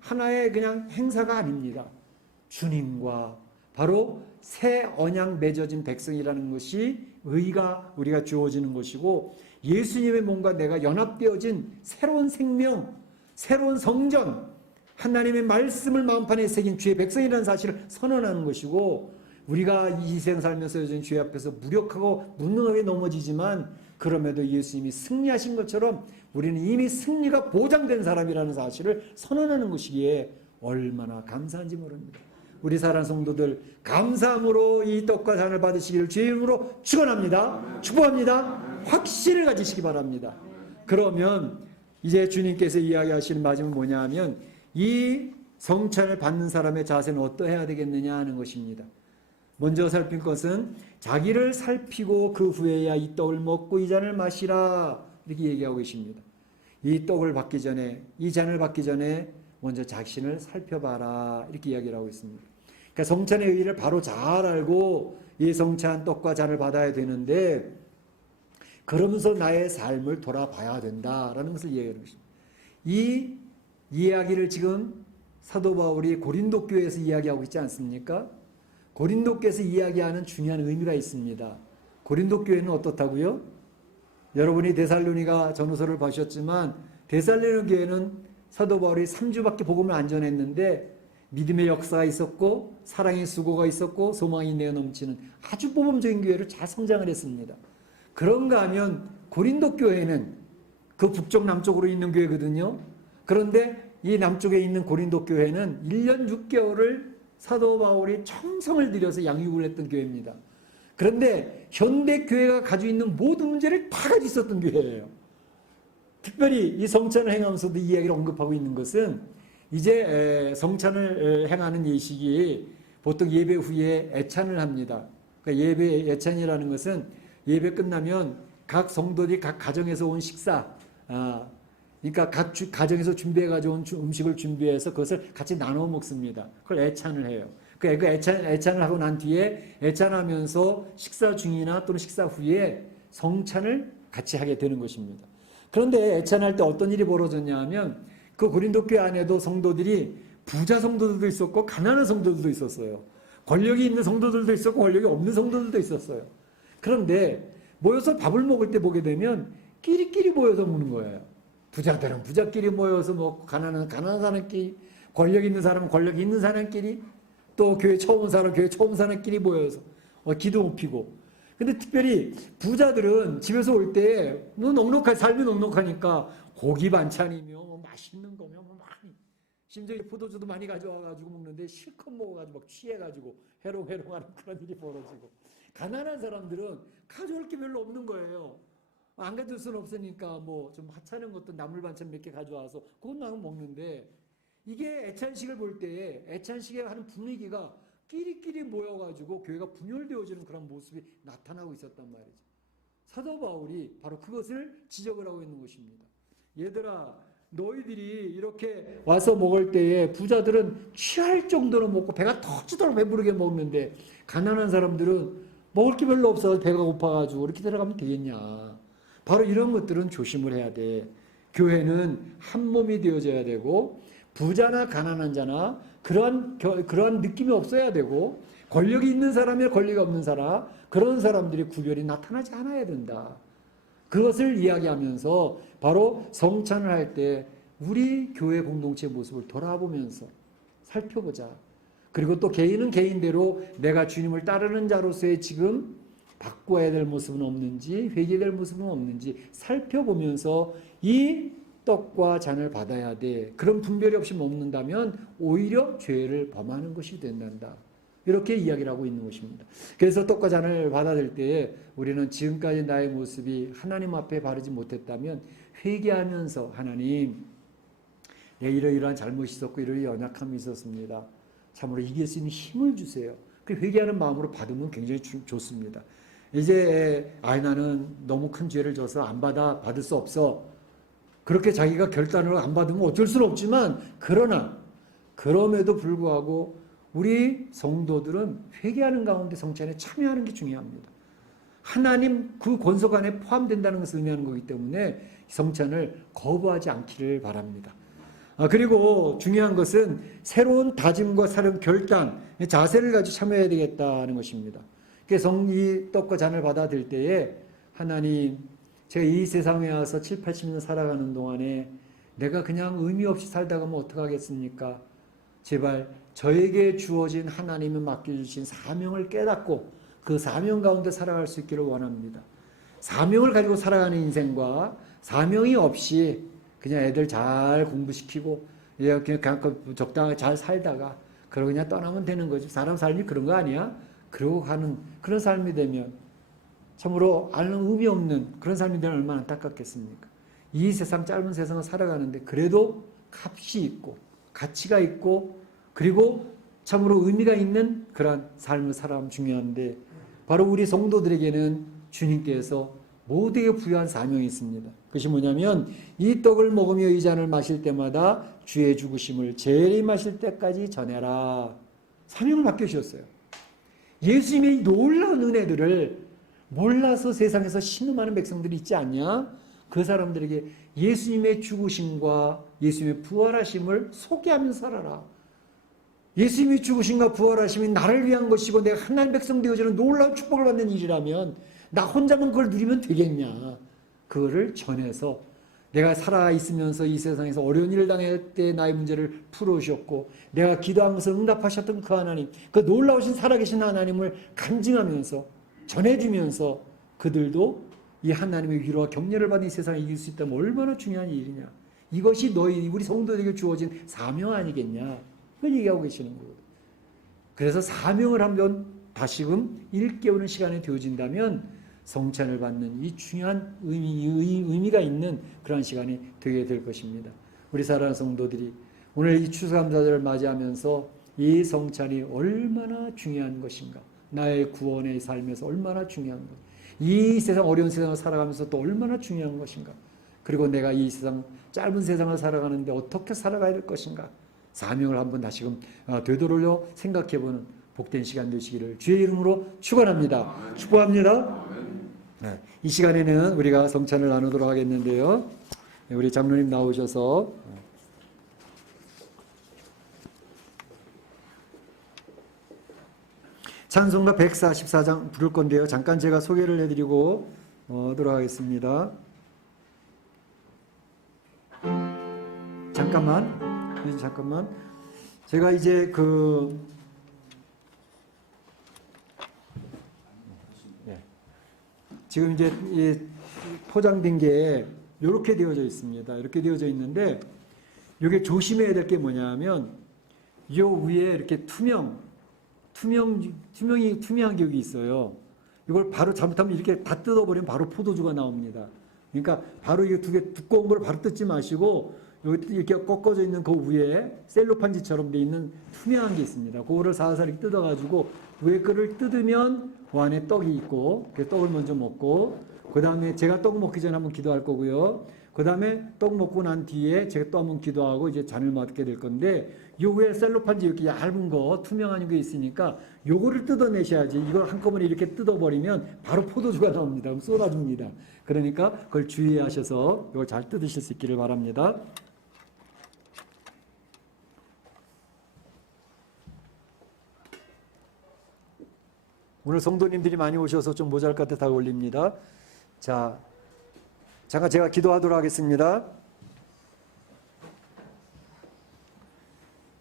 하나의 그냥 행사가 아닙니다. 주님과 바로 새 언약 맺어진 백성이라는 것이 의가 우리가 주어지는 것이고, 예수님의 몸과 내가 연합되어진 새로운 생명, 새로운 성전, 하나님의 말씀을 마음판에 새긴 주의 백성이라는 사실을 선언하는 것이고, 우리가 이 인생 살면서 여전히 죄 앞에서 무력하고 무능하게 넘어지지만 그럼에도 예수님이 승리하신 것처럼 우리는 이미 승리가 보장된 사람이라는 사실을 선언하는 것이기에 얼마나 감사한지 모릅니다. 우리 사랑하는 성도들, 감사함으로 이 떡과 잔을 받으시기를 주의 이름으로 축원합니다. 축복합니다. 확신을 가지시기 바랍니다. 그러면 이제 주님께서 이야기하시는 마지막은 뭐냐 하면, 이 성찬을 받는 사람의 자세는 어떠해야 되겠느냐 하는 것입니다. 먼저 살필 것은 자기를 살피고 그 후에야 이 떡을 먹고 이 잔을 마시라, 이렇게 얘기하고 계십니다. 이 떡을 받기 전에, 이 잔을 받기 전에 먼저 자신을 살펴봐라, 이렇게 이야기를 하고 있습니다. 그러니까 성찬의 의의를 바로 잘 알고 이 성찬 떡과 잔을 받아야 되는데, 그러면서 나의 삶을 돌아봐야 된다라는 것을 이야기하는 것입니다. 이 이야기를 지금 사도 바울이 고린도 교회에서 이야기하고 있지 않습니까? 고린도 교회에서 이야기하는 중요한 의미가 있습니다. 고린도 교회는 어떻다고요? 여러분이 데살로니가 전후서를 보셨지만 데살로니 교회는 사도 바울이 3주밖에 복음을 안 전했는데 믿음의 역사가 있었고 사랑의 수고가 있었고 소망이 내어 넘치는 아주 모범적인 교회로 잘 성장을 했습니다. 그런가 하면 고린도 교회는 그 북쪽 남쪽으로 있는 교회거든요. 그런데 이 남쪽에 있는 고린도 교회는 1년 6개월을 사도 바울이 청성을 들여서 양육을 했던 교회입니다. 그런데 현대 교회가 가지고 있는 모든 문제를 다 가지고 있었던 교회예요. 특별히 이 성찬을 행하면서도 이 이야기를 언급하고 있는 것은, 이제 성찬을 행하는 예식이 보통 예배 후에 애찬을 합니다. 그러니까 예배 애찬이라는 것은 예배 끝나면 각 성도들이 각 가정에서 온 식사, 그러니까 각 가정에서 준비해 가져온 음식을 준비해서 그것을 같이 나눠 먹습니다. 그걸 애찬을 해요. 그 애찬을 하고 난 뒤에 애찬하면서 식사 중이나 또는 식사 후에 성찬을 같이 하게 되는 것입니다. 그런데 애찬할 때 어떤 일이 벌어졌냐 하면 그 고린도 교회 안에도 성도들이 부자 성도들도 있었고 가난한 성도들도 있었어요. 권력이 있는 성도들도 있었고 권력이 없는 성도들도 있었어요. 그런데 모여서 밥을 먹을 때 보게 되면 끼리끼리 모여서 먹는 거예요. 부자들은 부자끼리 모여서 먹고 가난한 사람끼리, 권력 있는 사람은 권력 있는 사람끼리, 또 교회 처음 온 사람은 교회 처음 온 사람끼리 모여서 기도 못 피고. 근데 특별히 부자들은 집에서 올 때 삶이 넉넉하니까 고기 반찬이며 맛있는 거며 많이, 심지어 포도주도 많이 가져와가지고 먹는데 실컷 먹어가지고 막 취해가지고 해롱해롱하는 그런 일이 벌어지고, 가난한 사람들은 가져올 게 별로 없는 거예요. 안 가져올 수는 없으니까 뭐 좀 하찮은 것도 나물 반찬 몇 개 가져와서 그건 나는 먹는데, 이게 애찬식을 볼 때 애찬식에 하는 분위기가 끼리끼리 모여가지고 교회가 분열되어지는 그런 모습이 나타나고 있었단 말이죠. 사도 바울이 바로 그것을 지적을 하고 있는 것입니다. 얘들아, 너희들이 이렇게 와서 먹을 때에 부자들은 취할 정도로 먹고 배가 터지도록 배부르게 먹는데 가난한 사람들은 먹을 게 별로 없어서 배가 고파가지고 이렇게 들어가면 되겠냐. 바로 이런 것들은 조심을 해야 돼. 교회는 한 몸이 되어져야 되고, 부자나 가난한 자나 그러한 느낌이 없어야 되고, 권력이 있는 사람이나 권력이 없는 사람, 그런 사람들의 구별이 나타나지 않아야 된다. 그것을 이야기하면서 바로 성찬을 할 때 우리 교회 공동체의 모습을 돌아보면서 살펴보자. 그리고 또 개인은 개인대로 내가 주님을 따르는 자로서의 지금 바꿔야 될 모습은 없는지, 회개될 모습은 없는지 살펴보면서 이 떡과 잔을 받아야 돼. 그런 분별이 없이 먹는다면 오히려 죄를 범하는 것이 된단다. 이렇게 이야기를 하고 있는 것입니다. 그래서 떡과 잔을 받아들 때에 우리는 지금까지 나의 모습이 하나님 앞에 바르지 못했다면 회개하면서, 하나님, 내 이러이러한 잘못이 있었고 이러이러한 연약함이 있었습니다. 참으로 이길 수 있는 힘을 주세요. 그 회개하는 마음으로 받으면 굉장히 좋습니다. 이제 나는 너무 큰 죄를 져서 받을 수 없어. 그렇게 자기가 결단을 안 받으면 어쩔 수는 없지만, 그럼에도 불구하고 우리 성도들은 회개하는 가운데 성찬에 참여하는 게 중요합니다. 하나님 그 권속 안에 포함된다는 것을 의미하는 거기 때문에 성찬을 거부하지 않기를 바랍니다. 그리고 중요한 것은 새로운 다짐과 새로운 결단, 자세를 가지고 참여해야 되겠다는 것입니다. 그래서 이 떡과 잔을 받아들 때에 하나님, 제가 이 세상에 와서 7, 80년 살아가는 동안에 내가 그냥 의미 없이 살다 가면 어떡하겠습니까? 제발 저에게 주어진 하나님이 맡겨주신 사명을 깨닫고 그 사명 가운데 살아갈 수 있기를 원합니다. 사명을 가지고 살아가는 인생과 사명이 없이 그냥 애들 잘 공부시키고 그냥 적당하게 잘 살다가 그러고 그냥 떠나면 되는 거지. 사람 삶이 그런 거 아니야? 그러고 가는 그런 삶이 되면 참으로 아는 의미 없는 그런 삶이 되면 얼마나 안타깝겠습니까? 이 세상, 짧은 세상을 살아가는데 그래도 값이 있고 가치가 있고 그리고 참으로 의미가 있는 그런 삶을 살아가면 중요한데, 바로 우리 성도들에게는 주님께서 모두에게 부여한 사명이 있습니다. 그것이 뭐냐면 이 떡을 먹으며 이 잔을 마실 때마다 주의 죽으심을 재림하실 때까지 전해라. 사명을 맡겨주셨어요. 예수님의 놀라운 은혜들을 몰라서 세상에서 신음하는 백성들이 있지 않냐? 그 사람들에게 예수님의 죽으심과 예수님의 부활하심을 소개하면서 살아라. 예수님이 죽으심과 부활하심이 나를 위한 것이고 내가 하나님 백성 되어지는 놀라운 축복을 받는 일이라면 나 혼자만 그걸 누리면 되겠냐. 그거를 전해서 내가 살아있으면서 이 세상에서 어려운 일을 당할 때 나의 문제를 풀어주셨고 내가 기도하면서 응답하셨던 그 하나님, 그 놀라우신 살아계신 하나님을 간증하면서 전해주면서 그들도 이 하나님의 위로와 격려를 받은 이 세상에 이길 수 있다면 얼마나 중요한 일이냐. 이것이 우리 성도들에게 주어진 사명 아니겠냐. 그걸 얘기하고 계시는 거거든요. 그래서 사명을 한번 다시금 일깨우는 시간이 되어진다면 성찬을 받는 이 중요한 의미가 있는 그런 시간이 되게 될 것입니다. 우리 사랑하는 성도들이 오늘 이 추수감사절을 맞이하면서 이 성찬이 얼마나 중요한 것인가, 나의 구원의 삶에서 얼마나 중요한 것, 이 세상 어려운 세상을 살아가면서 또 얼마나 중요한 것인가. 그리고 내가 이 세상 짧은 세상을 살아가는데 어떻게 살아가야 될 것인가. 사명을 한번 다시금 되돌려 생각해보는 복된 시간 되시기를 주의 이름으로 축원합니다. 축복합니다. 네, 이 시간에는 우리가 성찬을 나누도록 하겠는데요. 우리 장로님 나오셔서 찬송가 144장 부를 건데요. 잠깐 제가 소개를 해드리고 오도록 하겠습니다. 잠깐만. 제가 이제 지금 이제 포장된 게 이렇게 되어져 있습니다. 이렇게 되어져 있는데 이게 조심해야 될 게 뭐냐면 요 위에 이렇게 투명한 격이 있어요. 이걸 바로 잘못하면 이렇게 다 뜯어버리면 바로 포도주가 나옵니다. 그러니까 바로 이게 두꺼운 걸 바로 뜯지 마시고 여기 이렇게 꺾어져 있는 그 위에 셀로판지처럼 돼 있는 투명한 게 있습니다. 그거를 살살 뜯어가지고 위에 거를 뜯으면 그 안에 떡이 있고 그 떡을 먼저 먹고 그 다음에 제가 떡 먹기 전에 한번 기도할 거고요. 그 다음에 떡 먹고 난 뒤에 제가 또 한번 기도하고 이제 잔을 맡게 될 건데 요 위에 셀로판지 이렇게 얇은 거 투명한 게 있으니까 요거를 뜯어내셔야지. 이걸 한꺼번에 이렇게 뜯어버리면 바로 포도주가 나옵니다. 그럼 쏟아줍니다. 그러니까 그걸 주의하셔서 이걸 잘 뜯으실 수 있기를 바랍니다. 오늘 성도님들이 많이 오셔서 좀 모자랄 것 같아 다 올립니다. 자, 잠깐 제가 기도하도록 하겠습니다.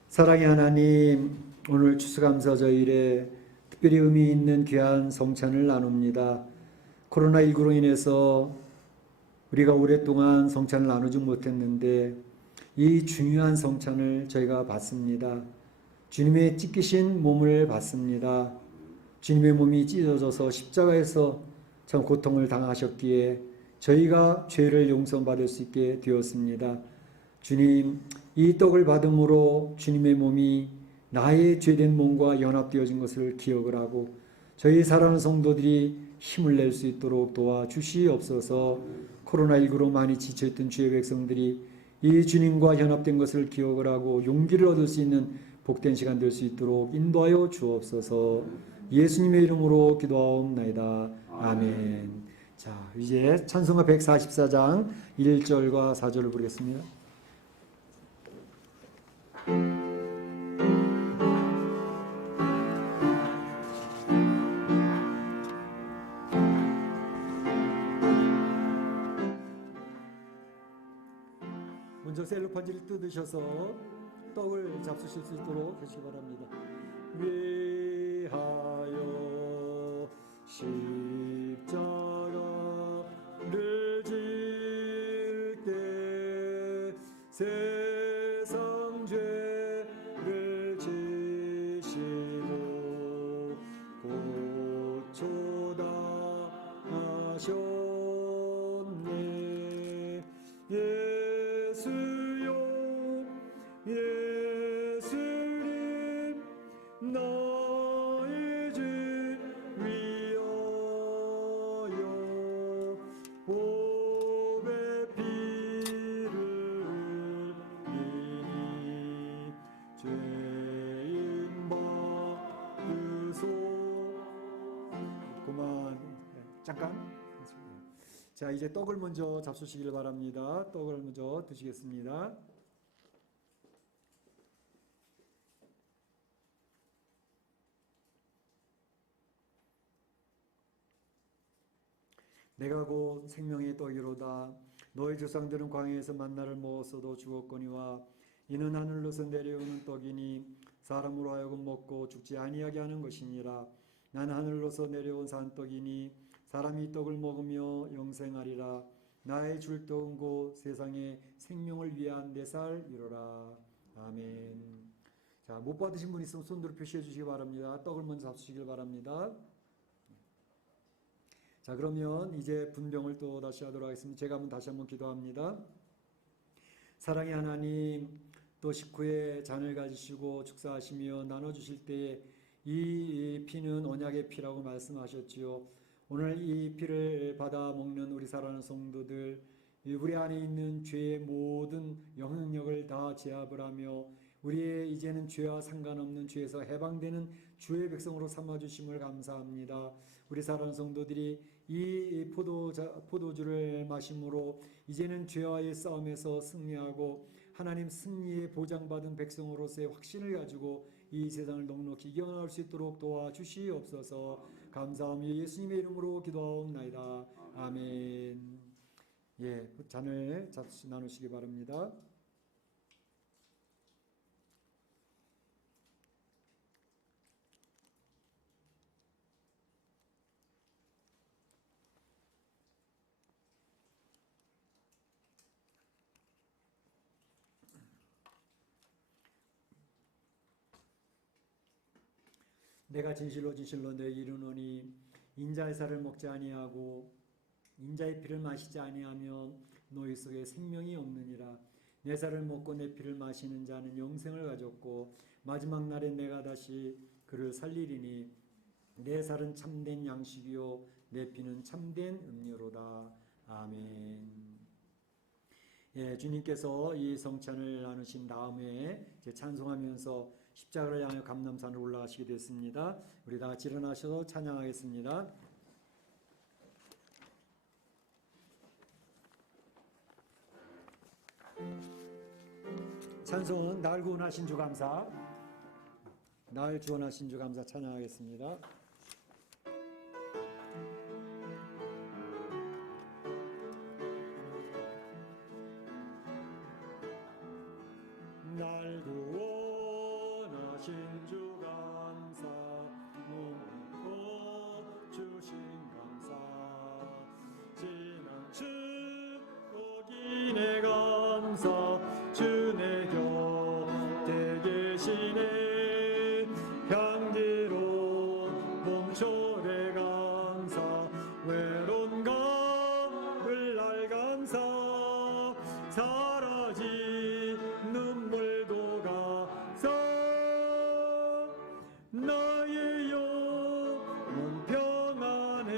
사랑의 하나님, 오늘 추수감사 저일에 특별히 의미 있는 귀한 성찬을 나눕니다. 코로나19로 인해서 우리가 오랫동안 성찬을 나누지 못했는데 이 중요한 성찬을 저희가 받습니다. 주님의 찢기신 몸을 받습니다. 주님의 몸이 찢어져서 십자가에서 참 고통을 당하셨기에 저희가 죄를 용서받을 수 있게 되었습니다. 주님, 이 떡을 받음으로 주님의 몸이 나의 죄된 몸과 연합되어진 것을 기억을 하고 저희 사랑하는 성도들이 힘을 낼 수 있도록 도와주시옵소서. 코로나19로 많이 지쳐있던 주의 백성들이 이 주님과 연합된 것을 기억을 하고 용기를 얻을 수 있는 복된 시간 될 수 있도록 인도하여 주옵소서. 예수님의 이름으로 기도하옵나이다. 아멘. 자, 이제 찬송가 144장 1절과 4절을 부르겠습니다. 먼저 셀로판지를 뜯으셔서 떡을 잡수실 수 있도록 하시기 바랍니다. 위하여 십자가를 질때 세상 죄를 지시고 고초다 하셨네. 예수요 예수님 나의 죄 위하여 보배 피를 흘리니 죄인 받으소. 그만. 잠깐. 자, 이제 떡을 먼저 잡수시길 바랍니다. 떡을 먼저 드시겠습니다. 내가 곧 생명의 떡이로다. 너희 조상들은 광야에서 만나를 먹었어도 죽었거니와 이는 하늘로서 내려오는 떡이니 사람으로 하여금 먹고 죽지 아니하게 하는 것이니라. 나는 하늘로서 내려온 산떡이니 사람이 이 떡을 먹으며 영생하리라. 나의 줄 떡은 곧 세상의 생명을 위한 내 살 이로라. 아멘. 자, 못 받으신 분 있으면 손으로 표시해 주시기 바랍니다. 떡을 먼저 잡수시길 바랍니다. 자, 그러면 이제 분병을 또 다시 하도록 하겠습니다. 제가 한번 다시 한번 기도합니다. 사랑의 하나님, 또 식후에 잔을 가지시고 축사하시며 나눠주실 때에 이 피는 언약의 피라고 말씀하셨지요. 오늘 이 피를 받아 먹는 우리 사랑하는 성도들, 우리 안에 있는 죄의 모든 영향력을 다 제압을 하며 우리의 이제는 죄와 상관없는 죄에서 해방되는 주의 백성으로 삼아주심을 감사합니다. 우리 사랑하는 성도들이 이 포도주를 마심으로 이제는 죄와의 싸움에서 승리하고 하나님 승리의 보장받은 백성으로서의 확신을 가지고 이 세상을 넉넉히 이겨나갈 수 있도록 도와주시옵소서. 감사하며 예수님의 이름으로 기도하옵나이다. 아멘. 예, 잔을 나누시기 바랍니다. 내가 진실로 너에게 이르노니 인자의 살을 먹지 아니하고 인자의 피를 마시지 아니하면 너희 속에 생명이 없느니라. 내 살을 먹고 내 피를 마시는 자는 영생을 가졌고 마지막 날에 내가 다시 그를 살리리니 내 살은 참된 양식이요 내 피는 참된 음료로다. 아멘. 예, 주님께서 이 성찬을 나누신 다음에 이제 찬송하면서 십자가를 향해 감람산을 올라가시게 됐습니다. 우리 다 같이 일어나셔서 찬양하겠습니다. 찬송은 날 구원하신 주 감사, 날 구원하신 주 감사 찬양하겠습니다. 날 구원하신 주 감사, 몸고 주신 감사, 지난 축복이네 감사, 주 내 곁에 계시네 향기로운 봄철에 감사, 외로운 가을 날 감사, 사라진 눈물도 가사, 나의 영혼 평안해.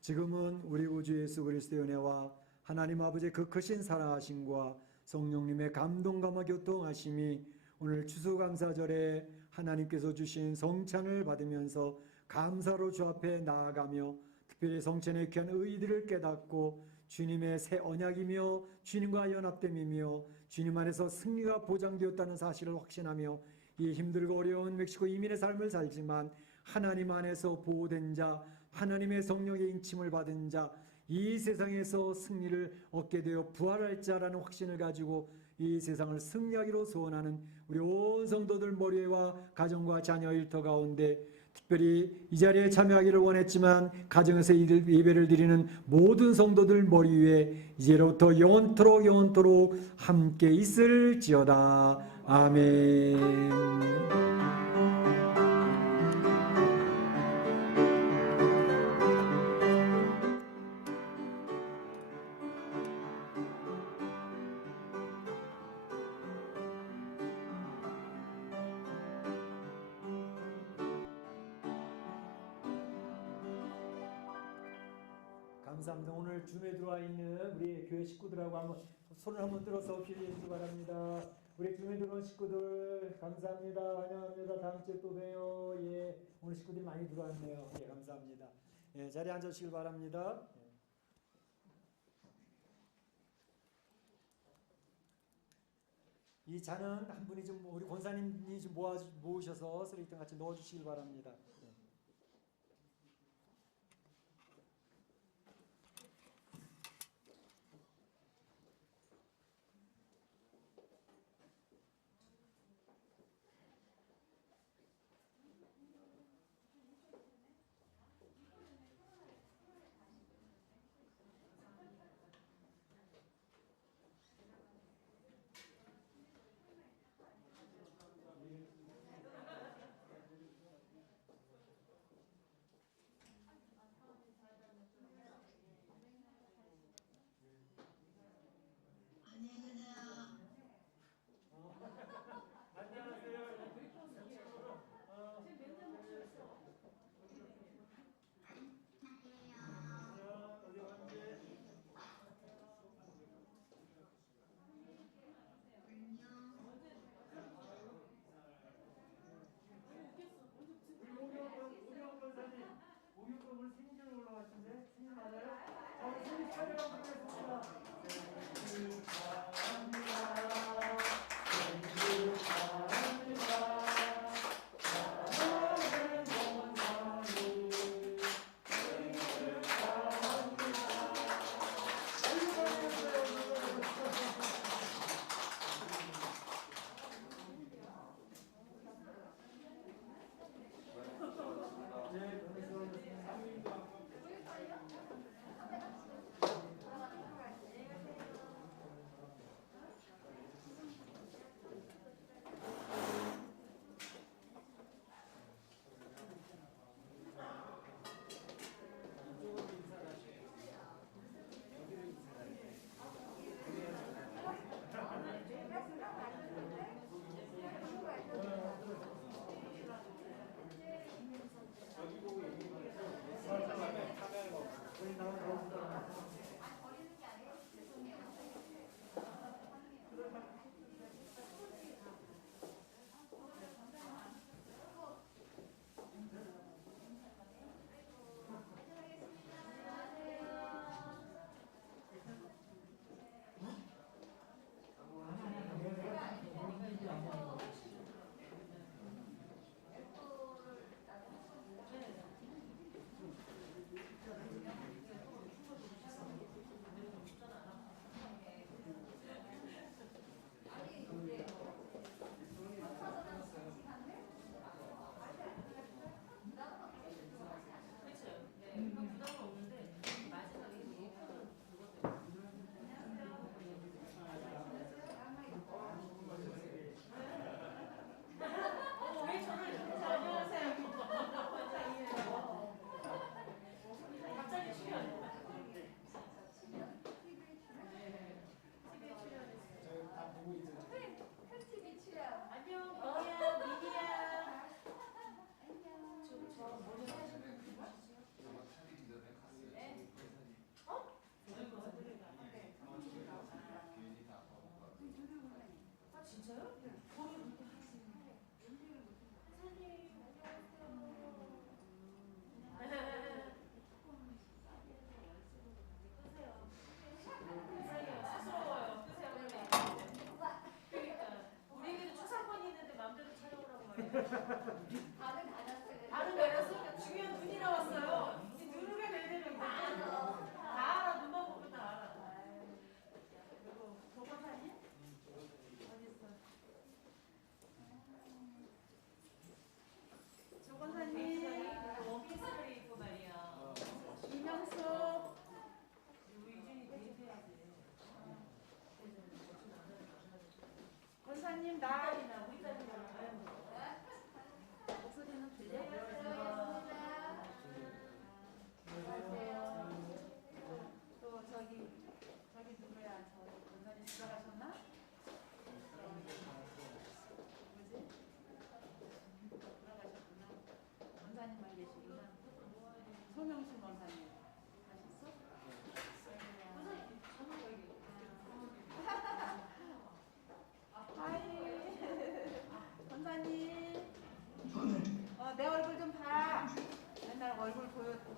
지금은 우리 구주 예수 그리스도의 은혜와 하나님 아버지의 그 크신 사랑하심과 성령님의 감동감화 교통하심이 오늘 추수감사절에 하나님께서 주신 성찬을 받으면서 감사로 주 앞에 나아가며 특별히 성찬의 귀한 의의들을 깨닫고 주님의 새 언약이며 주님과 연합됨이며 주님 안에서 승리가 보장되었다는 사실을 확신하며 이 힘들고 어려운 멕시코 이민의 삶을 살지만 하나님 안에서 보호된 자, 하나님의 성령의 인침을 받은 자, 이 세상에서 승리를 얻게 되어 부활할 자라는 확신을 가지고 이 세상을 승리하기로 소원하는 우리 온 성도들 머리와 가정과 자녀 일터 가운데 특별히 이 자리에 참여하기를 원했지만 가정에서 예배를 드리는 모든 성도들 머리 위에 이제로부터 영원토록 함께 있을지어다. 아멘. 감사합니다. 오늘 줌에 들어와 있는 우리 교회 식구들하고 한번 손을 한번 들어서 기도해 주시기 바랍니다. 우리 줌에 들어온 식구들 감사합니다. 환영합니다. 다음 주에 또 봬요. 예, 오늘 식구들이 많이 들어왔네요. 예, 감사합니다. 예, 자리에 앉으시길 바랍니다. 이 잔은 한 분이 좀 우리 권사님이 좀 모으셔서 쓰레기통 같이 넣어주시길 바랍니다. 다른 내렸으니까 중요한 눈이 나왔어요. 이 눈을 왜 내리는 거야? 다 알아. 눈만 보면 다 알아. 그리고 조건사님? 어디 있어? 조건사님. 원피스를 입고 말이야. 이명숙. 유준이 데이트해야지. 권사님 나. 우리 딸이나. 목소리는 들려? 안녕하세요. 또 저기 누구야? 저 권사님 들어가셨나? 뭐지? 들어가셨구나. 권사님만 계시구나. 소명신 권사님 가셨어? 하이 권사님. 내 얼굴 좀 봐. 맨날 얼굴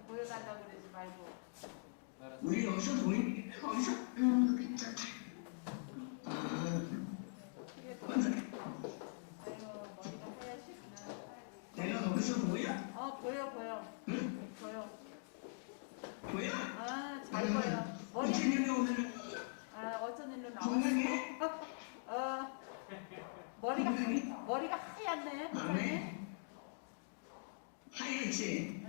보여달라고 그러지 말고. 우리 여기서 보이니? 거기서? 괜찮다. 그게 또, 맞아. 아이고 머리가 하얗시구나. 내가 거기서 보여? 보여. 응? 보여. 보여? 잘 보여. 머리. 어쩐 일로 오늘 어쩐 일로 건강해? 나왔어? 머리가 하얗네. 안 해? 하얗지?